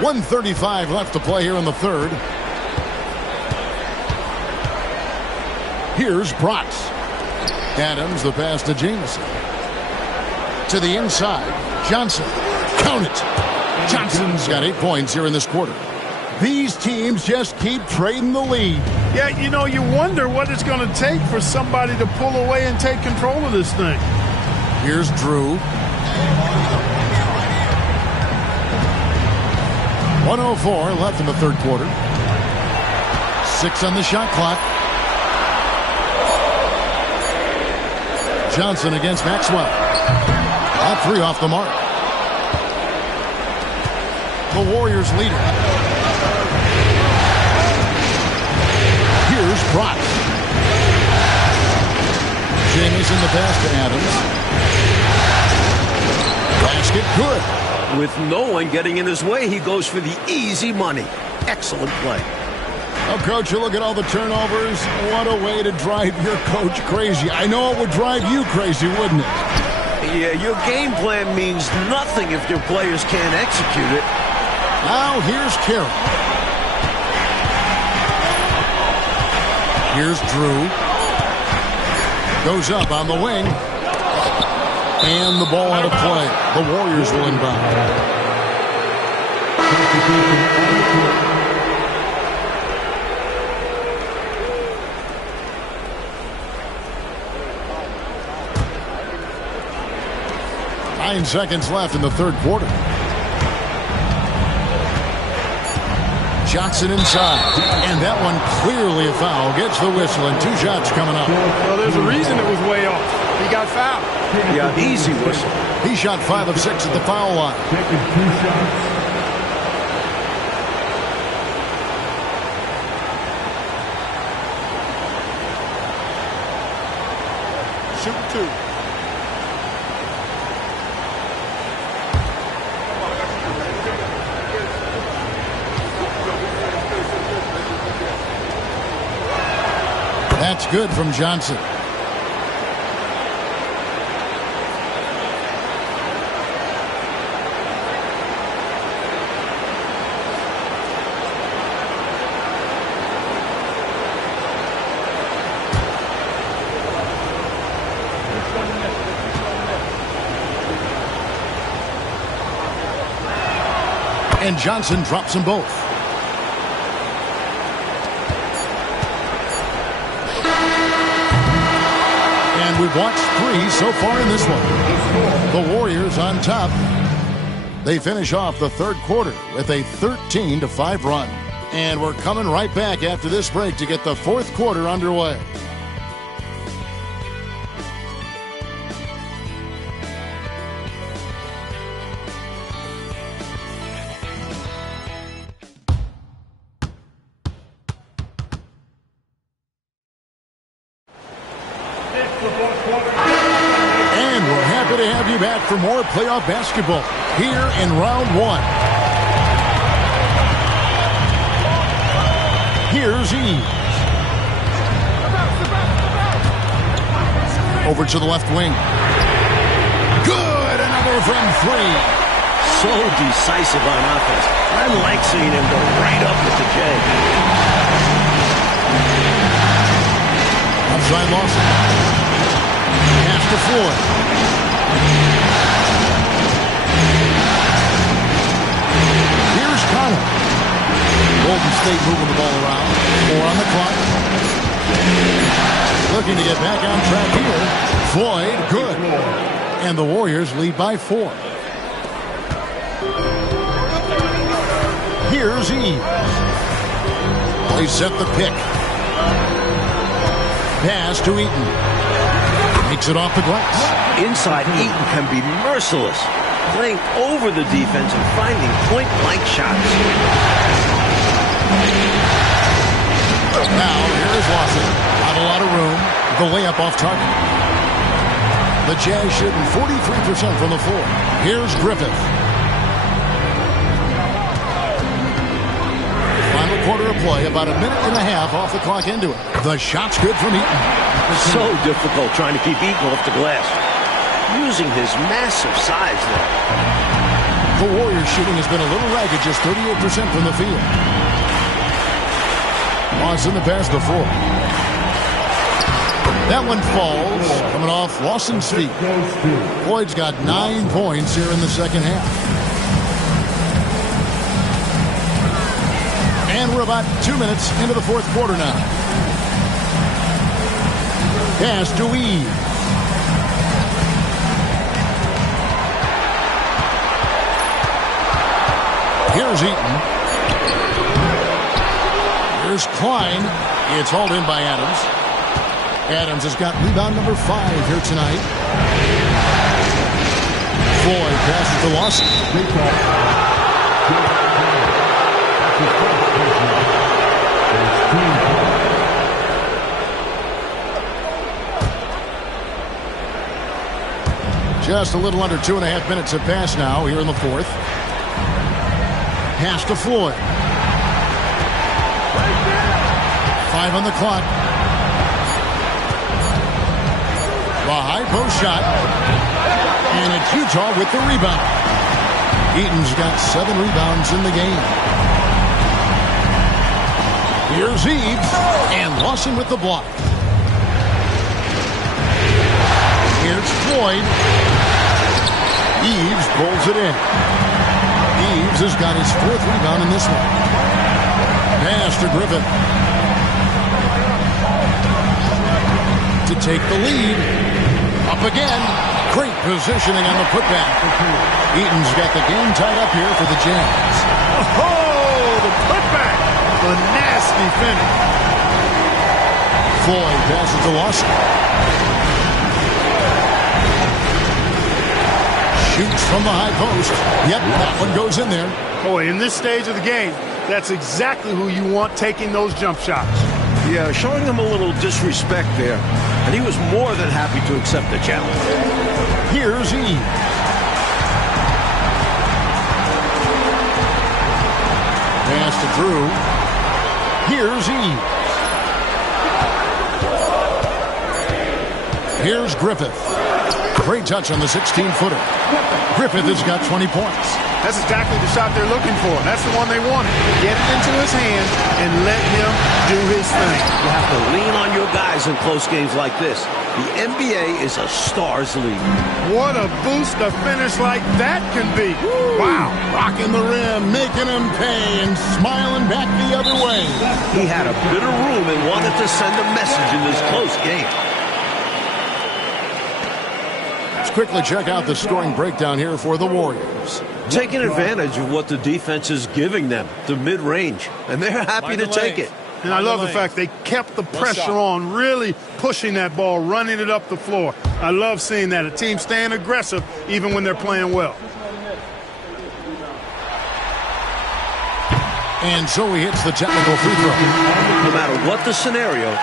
1:35 left to play here in the third. Here's Bratz. Adams, the pass to Jamison. To the inside, Johnson. Count it. Johnson's got 8 points here in this quarter. These teams just keep trading the lead. Yeah, you know, you wonder what it's going to take for somebody to pull away and take control of this thing. Here's Drew. 1:04 left in the third quarter. 6 on the shot clock. Johnson against Maxwell. All 3 off the mark. The Warriors lead it. Here's Bratz. Jamieson the pass to Adams. Basket good. With no one getting in his way, he goes for the easy money. Excellent play. Oh, Coach, you look at all the turnovers. What a way to drive your coach crazy. I know it would drive you crazy, wouldn't it? Yeah, your game plan means nothing if your players can't execute it. Now here's Carroll. Here's Drew. Goes up on the wing. And the ball out of play. The Warriors will inbound. 9 seconds left in the third quarter. Johnson inside. And that one clearly a foul. Gets the whistle and 2 shots coming up. Well, there's a reason it was way off. He got fouled. Yeah, easy whistle. He shot 5 of 6 at the foul line. Taking 2 shots. Shoot 2. That's good from Johnson. And Johnson drops them both. And we've watched 3 so far in this one. The Warriors on top. They finish off the third quarter with a 13-5 run. And we're coming right back after this break to get the fourth quarter underway. And we're happy to have you back for more playoff basketball here in round 1. Here's Eves. Over to the left wing. Good, another from 3. So decisive on offense. I like seeing him go right up with the J. Outside Lawson. Pass to Floyd. Here's Connor. Golden State moving the ball around. 4 on the clock. Looking to get back on track here. Floyd, good. And the Warriors lead by 4. Here's Eves. They set the pick. Pass to Eaton. Makes it off the glass. Inside, Eaton can be merciless, playing over the defense and finding point-blank shots. Now, here's Lawson. Not a lot of room. The layup off target. The Jazz shooting 43% from the floor. Here's Griffith. Final quarter of play, about a minute and a half off the clock into it. The shot's good from Eaton. So difficult trying to keep Eaton off the glass. Using his massive size there. The Warriors shooting has been a little ragged, just 38% from the field. Lawson the pass to Ford. That one falls, coming off Lawson's feet. Floyd's got 9 points here in the second half. And we're about 2 minutes into the fourth quarter now. Pass to Weed. Here's Eaton. Here's Klein. It's hauled in by Adams. Adams has got rebound number 5 here tonight. Floyd passes to Lawson. Just a little under 2.5 minutes have passed now here in the fourth. Pass to Floyd. 5 on the clock. The high post shot. And it's Utah with the rebound. Eaton's got 7 rebounds in the game. Here's Eves. And Lawson with the block. Here's Floyd. Eves pulls it in. Eves has got his 4th rebound in this one. Pass to Griffith. To take the lead. Up again. Great positioning on the putback. Eaton's got the game tied up here for the Jazz. Oh, the putback. A nasty finish. Floyd passes to Lawson. Shoots from the high post. Yep, that one goes in there. Boy, in this stage of the game, that's exactly who you want taking those jump shots. Yeah, showing him a little disrespect there. And he was more than happy to accept the challenge. Here's Eves. Pass to Drew. Here's Eves. Here's Griffith. Great touch on the 16-footer. Griffith has got 20 points. That's exactly the shot they're looking for. That's the one they wanted. Get it into his hands and let him do his thing. You have to lean on your guys in close games like this. The NBA is a stars league. What a boost a finish like that can be. Wow. Rocking the rim, making him pay, and smiling back the other way. He had a bit of room and wanted to send a message in this close game. Let's quickly check out the scoring breakdown here for the Warriors. Taking advantage of what the defense is giving them, the mid-range, and they're happy to take it. And I love the fact they kept the pressure on, really pushing that ball, running it up the floor. I love seeing that. A team staying aggressive even when they're playing well. And so he hits the technical free throw. No matter what the scenario,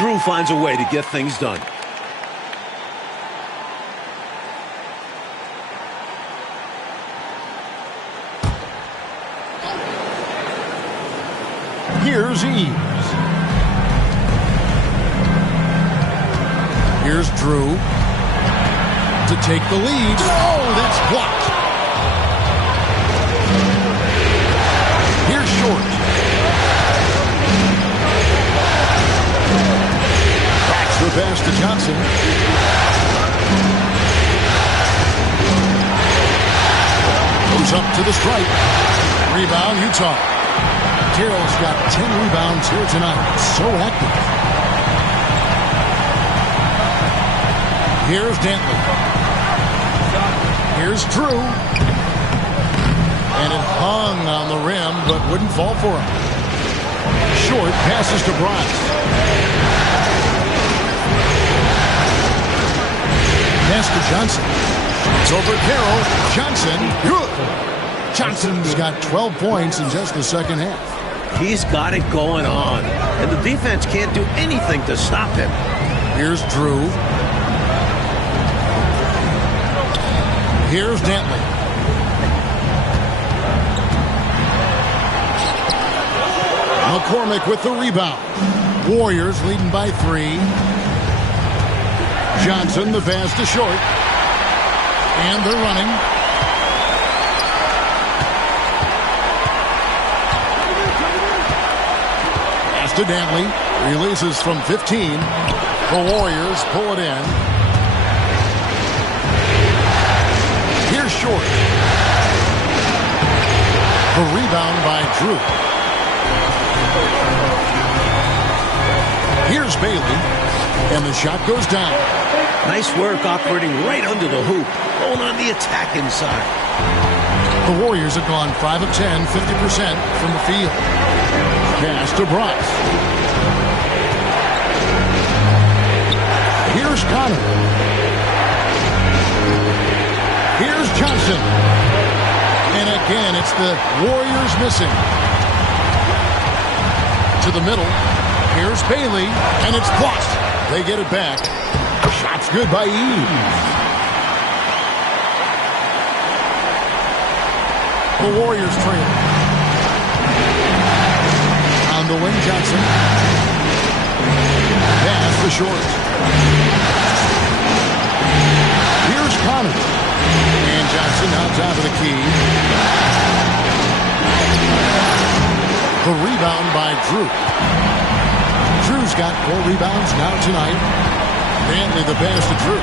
Drew finds a way to get things done. Here's Eves. Here's Drew to take the lead. Oh, that's blocked. Here's Short. Backs the pass to Johnson. Goes up to the stripe. Rebound, Utah. Carroll's got 10 rebounds here tonight. So active. Here's Dantley. Here's Drew. And it hung on the rim, but wouldn't fall for him. Short passes to Bryce. Pass to Johnson. It's over Carroll. Johnson, good. Johnson's got 12 points in just the second half. He's got it going on, and the defense can't do anything to stop him. Here's Drew. Here's Dantley. McCormick with the rebound. Warriors leading by 3. Johnson, the pass to Short. And they're running. To Dantley, releases from 15. The Warriors pull it in. Here's Short. The rebound by Drew. Here's Bailey. And the shot goes down. Nice work operating right under the hoop. Going on the attack inside. The Warriors have gone 5 of 10, 50% from the field. Pass to Bryce. Here's Connor. Here's Johnson. And again, it's the Warriors missing. To the middle. Here's Bailey. And it's blocked. They get it back. Shot's good by Eves. The Warriors trail. On the wing, Johnson. Pass the Short. Here's Connor. And Johnson on top of the key. The rebound by Drew. Drew's got 4 rebounds now tonight. Manley the pass to Drew.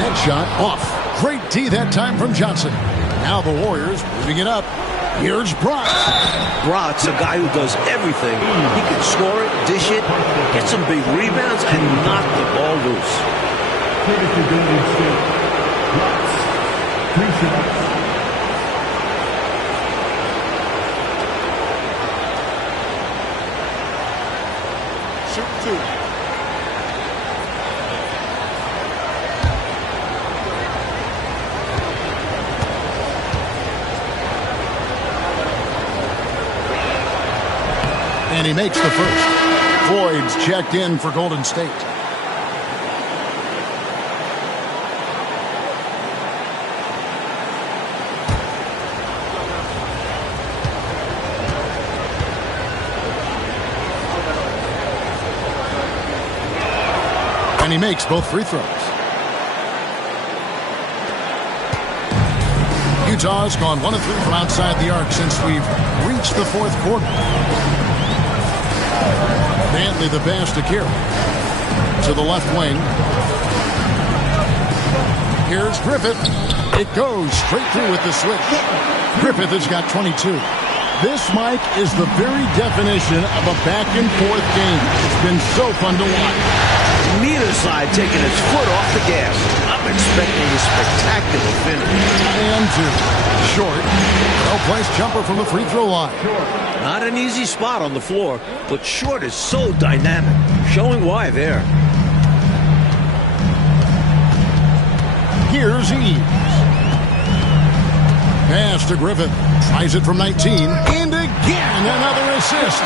That shot off. Great D that time from Johnson. Now the Warriors moving it up. Here's Bratz. Bratz, a guy who does everything. He can score it, dish it, get some big rebounds, and knock the ball loose. Shoot 2. And he makes the first. Floyd's checked in for Golden State. And he makes both free throws. Utah's gone 1 of 3 from outside the arc since we've reached the 4th quarter. Manley the pass to Carey. To the left wing. Here's Griffith. It goes straight through with the switch. Griffith has got 22. This, Mike, is the very definition of a back-and-forth game. It's been so fun to watch. Neither side taking its foot off the gas. I'm expecting a spectacular finish. And 2. Short. Well-placed jumper from the free throw line. Not an easy spot on the floor, but Short is so dynamic. Showing why there. Here's Eves. Pass to Griffith. Tries it from 19. And again, another assist.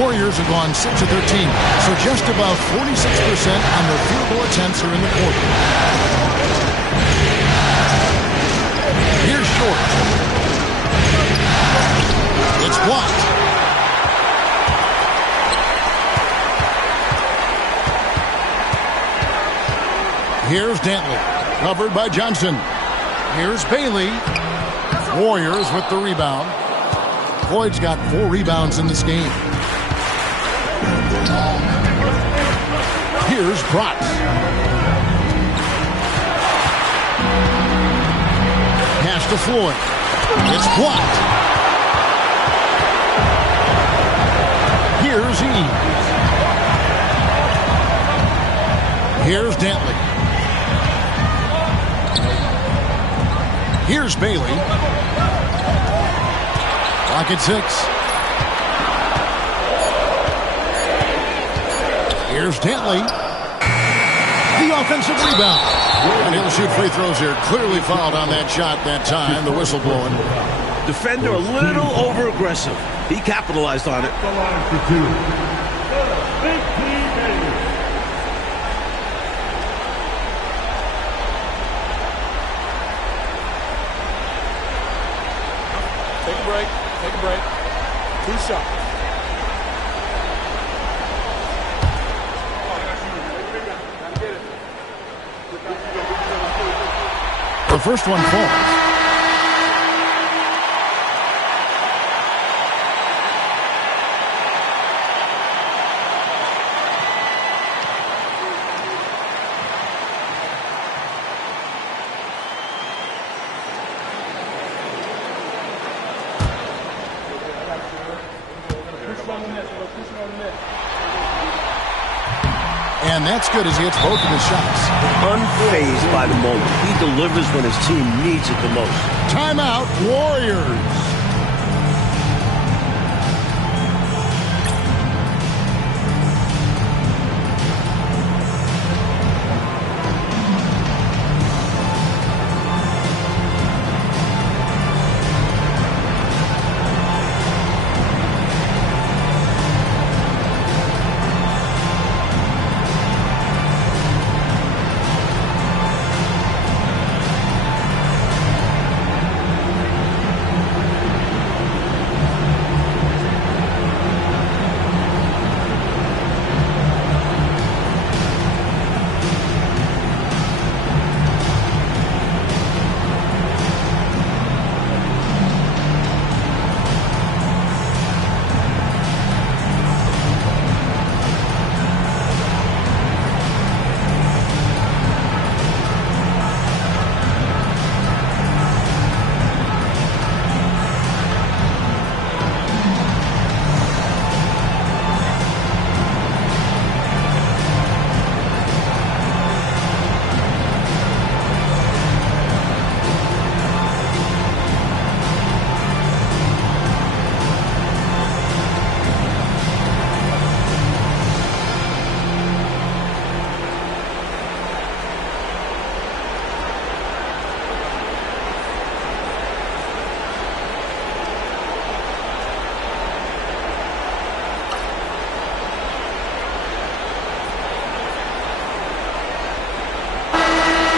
Warriors have gone 6 of 13, so just about 46% on their field goal attempts are in the quarter. Here's Short. It's blocked. Here's Dantley, covered by Johnson. Here's Bailey. Warriors with the rebound. Floyd's got 4 rebounds in this game. Here's Bratz. Pass to Floyd. It's blocked. Here's Eves. Here's Dantley. Here's Bailey. Clock at 6. Here's Dantley. The offensive rebound. And he'll shoot free throws here. Clearly fouled on that shot that time. The whistle blowing. Defender a little over-aggressive. He capitalized on it. Take a break. Take a break. 2 shots. The first one falls. And that's good as he hits both of his shots. Unfazed by the moment. He delivers when his team needs it the most. Timeout, Warriors.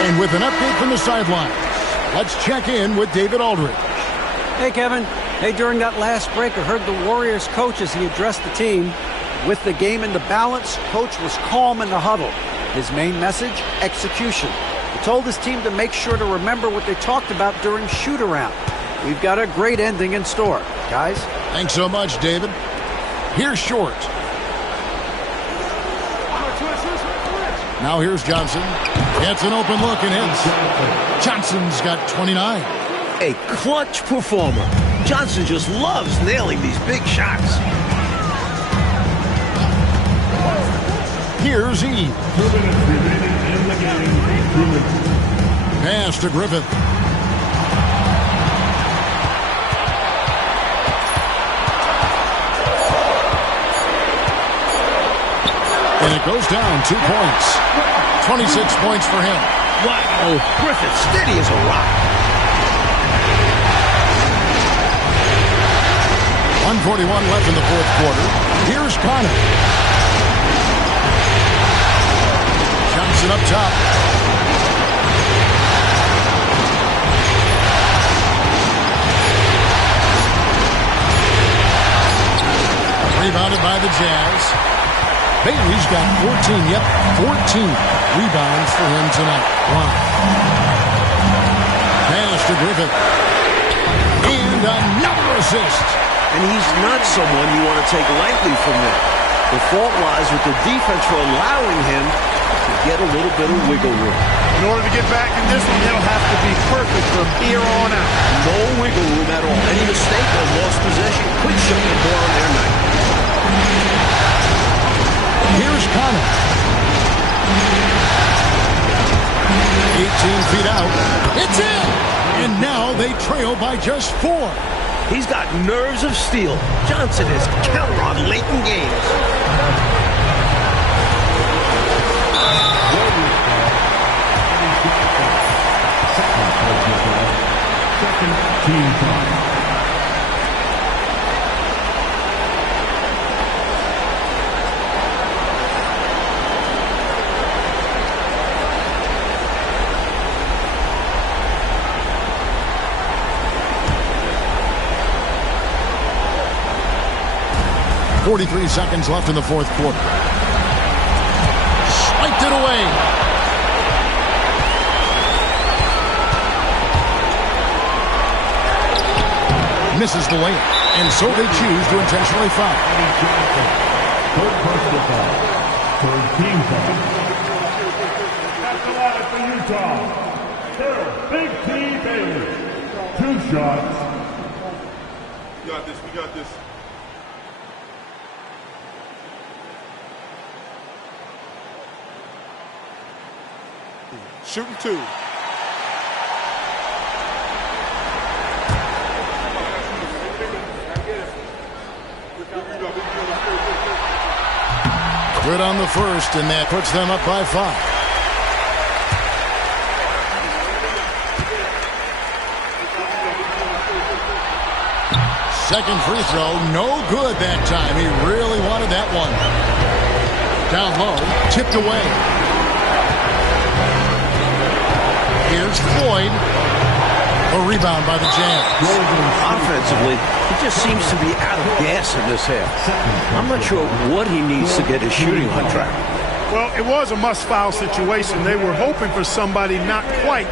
And with an update from the sidelines, let's check in with David Aldridge. Hey, Kevin. Hey, during that last break, I heard the Warriors coach as he addressed the team. With the game in the balance, coach was calm in the huddle. His main message, execution. He told his team to make sure to remember what they talked about during shoot-around. We've got a great ending in store, guys. Thanks so much, David. Here's Short. Now here's Johnson. Gets an open look and hits. Johnson's got 29. A clutch performer. Johnson just loves nailing these big shots. Here's Eve. 2 minutes remaining in the game. Pass to Griffith. And it goes down 2 points. 26 points for him. Wow, Griffith steady as a rock. 1:41 left in the fourth quarter. Here's Connor. Johnson up top. Rebounded by the Jazz. Bailey's got 14. Yep, 14 rebounds for him tonight. Wow. Pass to Griffith. And another assist. And he's not someone you want to take lightly from there. The fault lies with the defense for allowing him to get a little bit of wiggle room. In order to get back in this one, he'll have to be perfect from here on out. No wiggle room at all. Any mistake or lost possession could shut the door on their night. Here's Connor. 18 feet out. It's in! And now they trail by just 4. He's got nerves of steel. Johnson is counter on late in games. Second team time. .43 seconds left in the fourth quarter. Swiped it away. Misses the layup. And so they choose to intentionally foul. Third personal foul. Third team foul. That's the line for Utah. Carroll, Big T. Bailey. 2 shots. We got this. We got this. Shooting 2. Good on the first, and that puts them up by 5. Second free throw, no good that time. He really wanted that one. Down low, tipped away. Here's Floyd. A rebound by the Jazz. Offensively, he just seems to be out of gas in this half. I'm not sure what he needs to get his shooting on track. Well, it was a must-foul situation. They were hoping for somebody not quite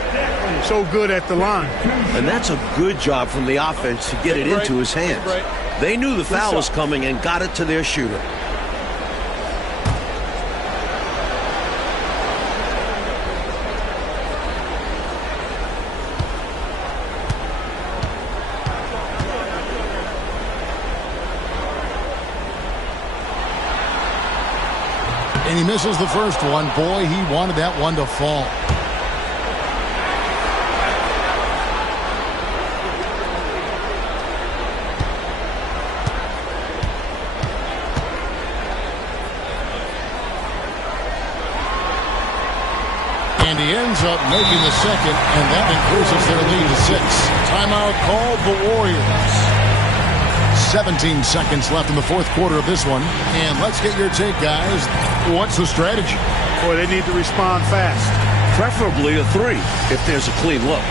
so good at the line. And that's a good job from the offense to get it into his hands. They knew the foul was coming and got it to their shooter. And he misses the first one. Boy, he wanted that one to fall. And he ends up making the second, and that increases their lead to 6. Timeout called the Warriors. 17 seconds left in the fourth quarter of this one. And let's get your take, guys. What's the strategy? Boy, they need to respond fast. Preferably a 3 if there's a clean look.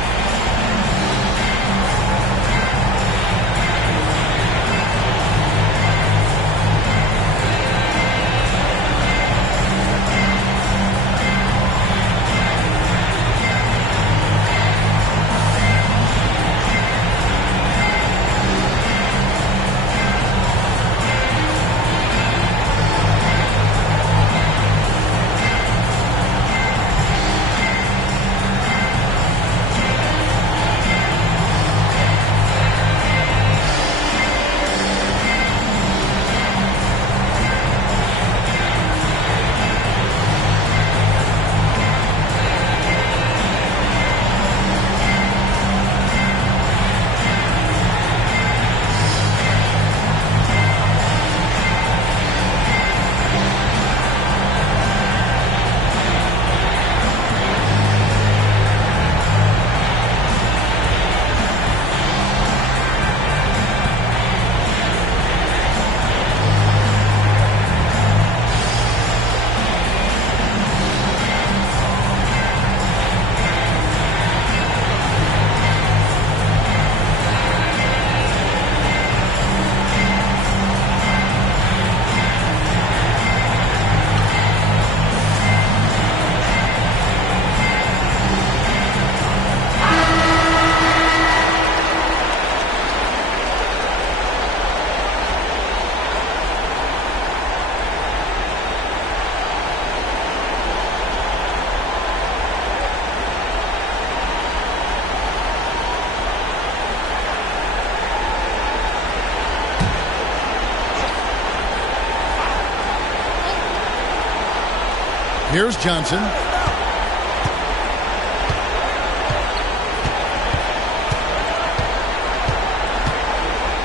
Here's Johnson.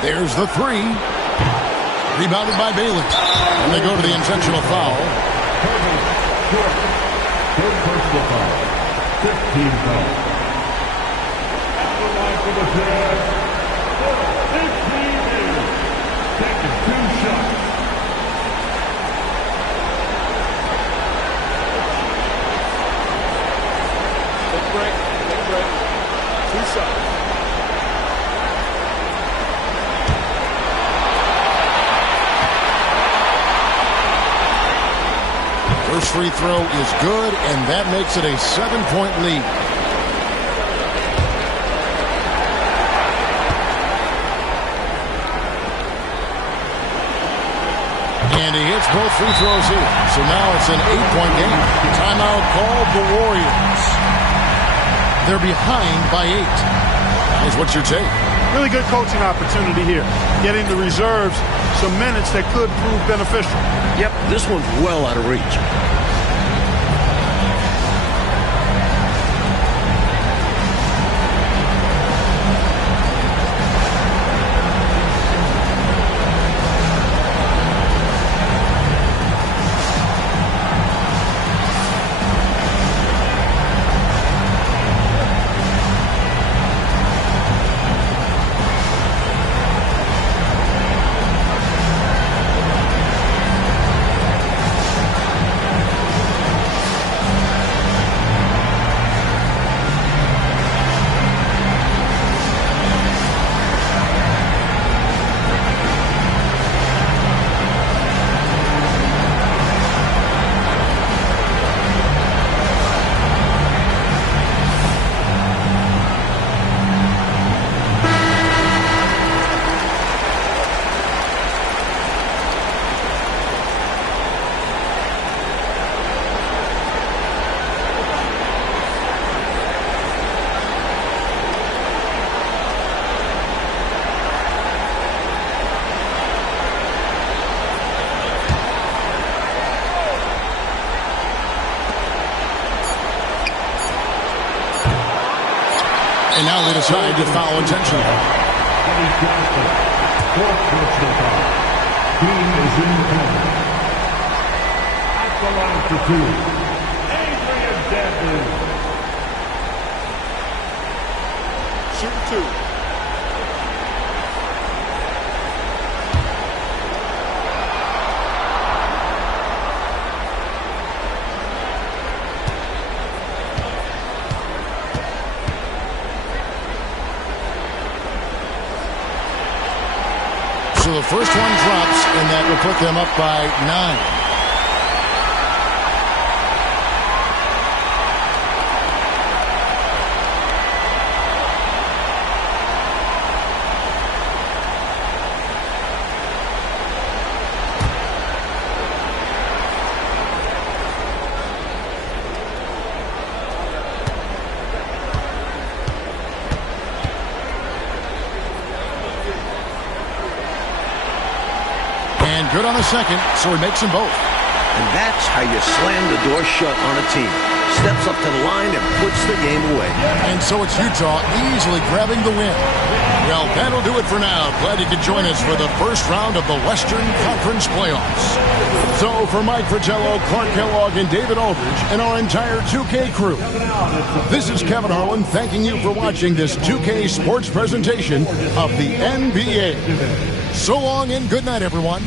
There's the 3. Rebounded by Bailey. And they go to the intentional foul. Third personal foul. 15 foul. At the line for the Jazz. 15 minutes. Taking 2 shots. Break. 2 shots. First free throw is good, and that makes it a 7-point lead. And he hits both free throws here. So now it's an 8-point game. Timeout called the Warriors. They're behind by 8. Guys, what's your take? Really good coaching opportunity here. Getting the reserves some minutes that could prove beneficial. Yep, this one's well out of reach. now they decide to foul intentionally. Fourth personal foul. Team is in the corner. At the line for two. Adrian Dantley. Shoot two. So the first one drops, and that will put them up by 9. Good on the second, so he makes them both. And that's how you slam the door shut on a team. Steps up to the line and puts the game away. And so it's Utah easily grabbing the win. Well, that'll do it for now. Glad you could join us for the first round of the Western Conference playoffs. So for Mike Fratello, Clark Kellogg, and David Aldridge, and our entire 2K crew, this is Kevin Harlan thanking you for watching this 2K sports presentation of the NBA. So long and good night, everyone.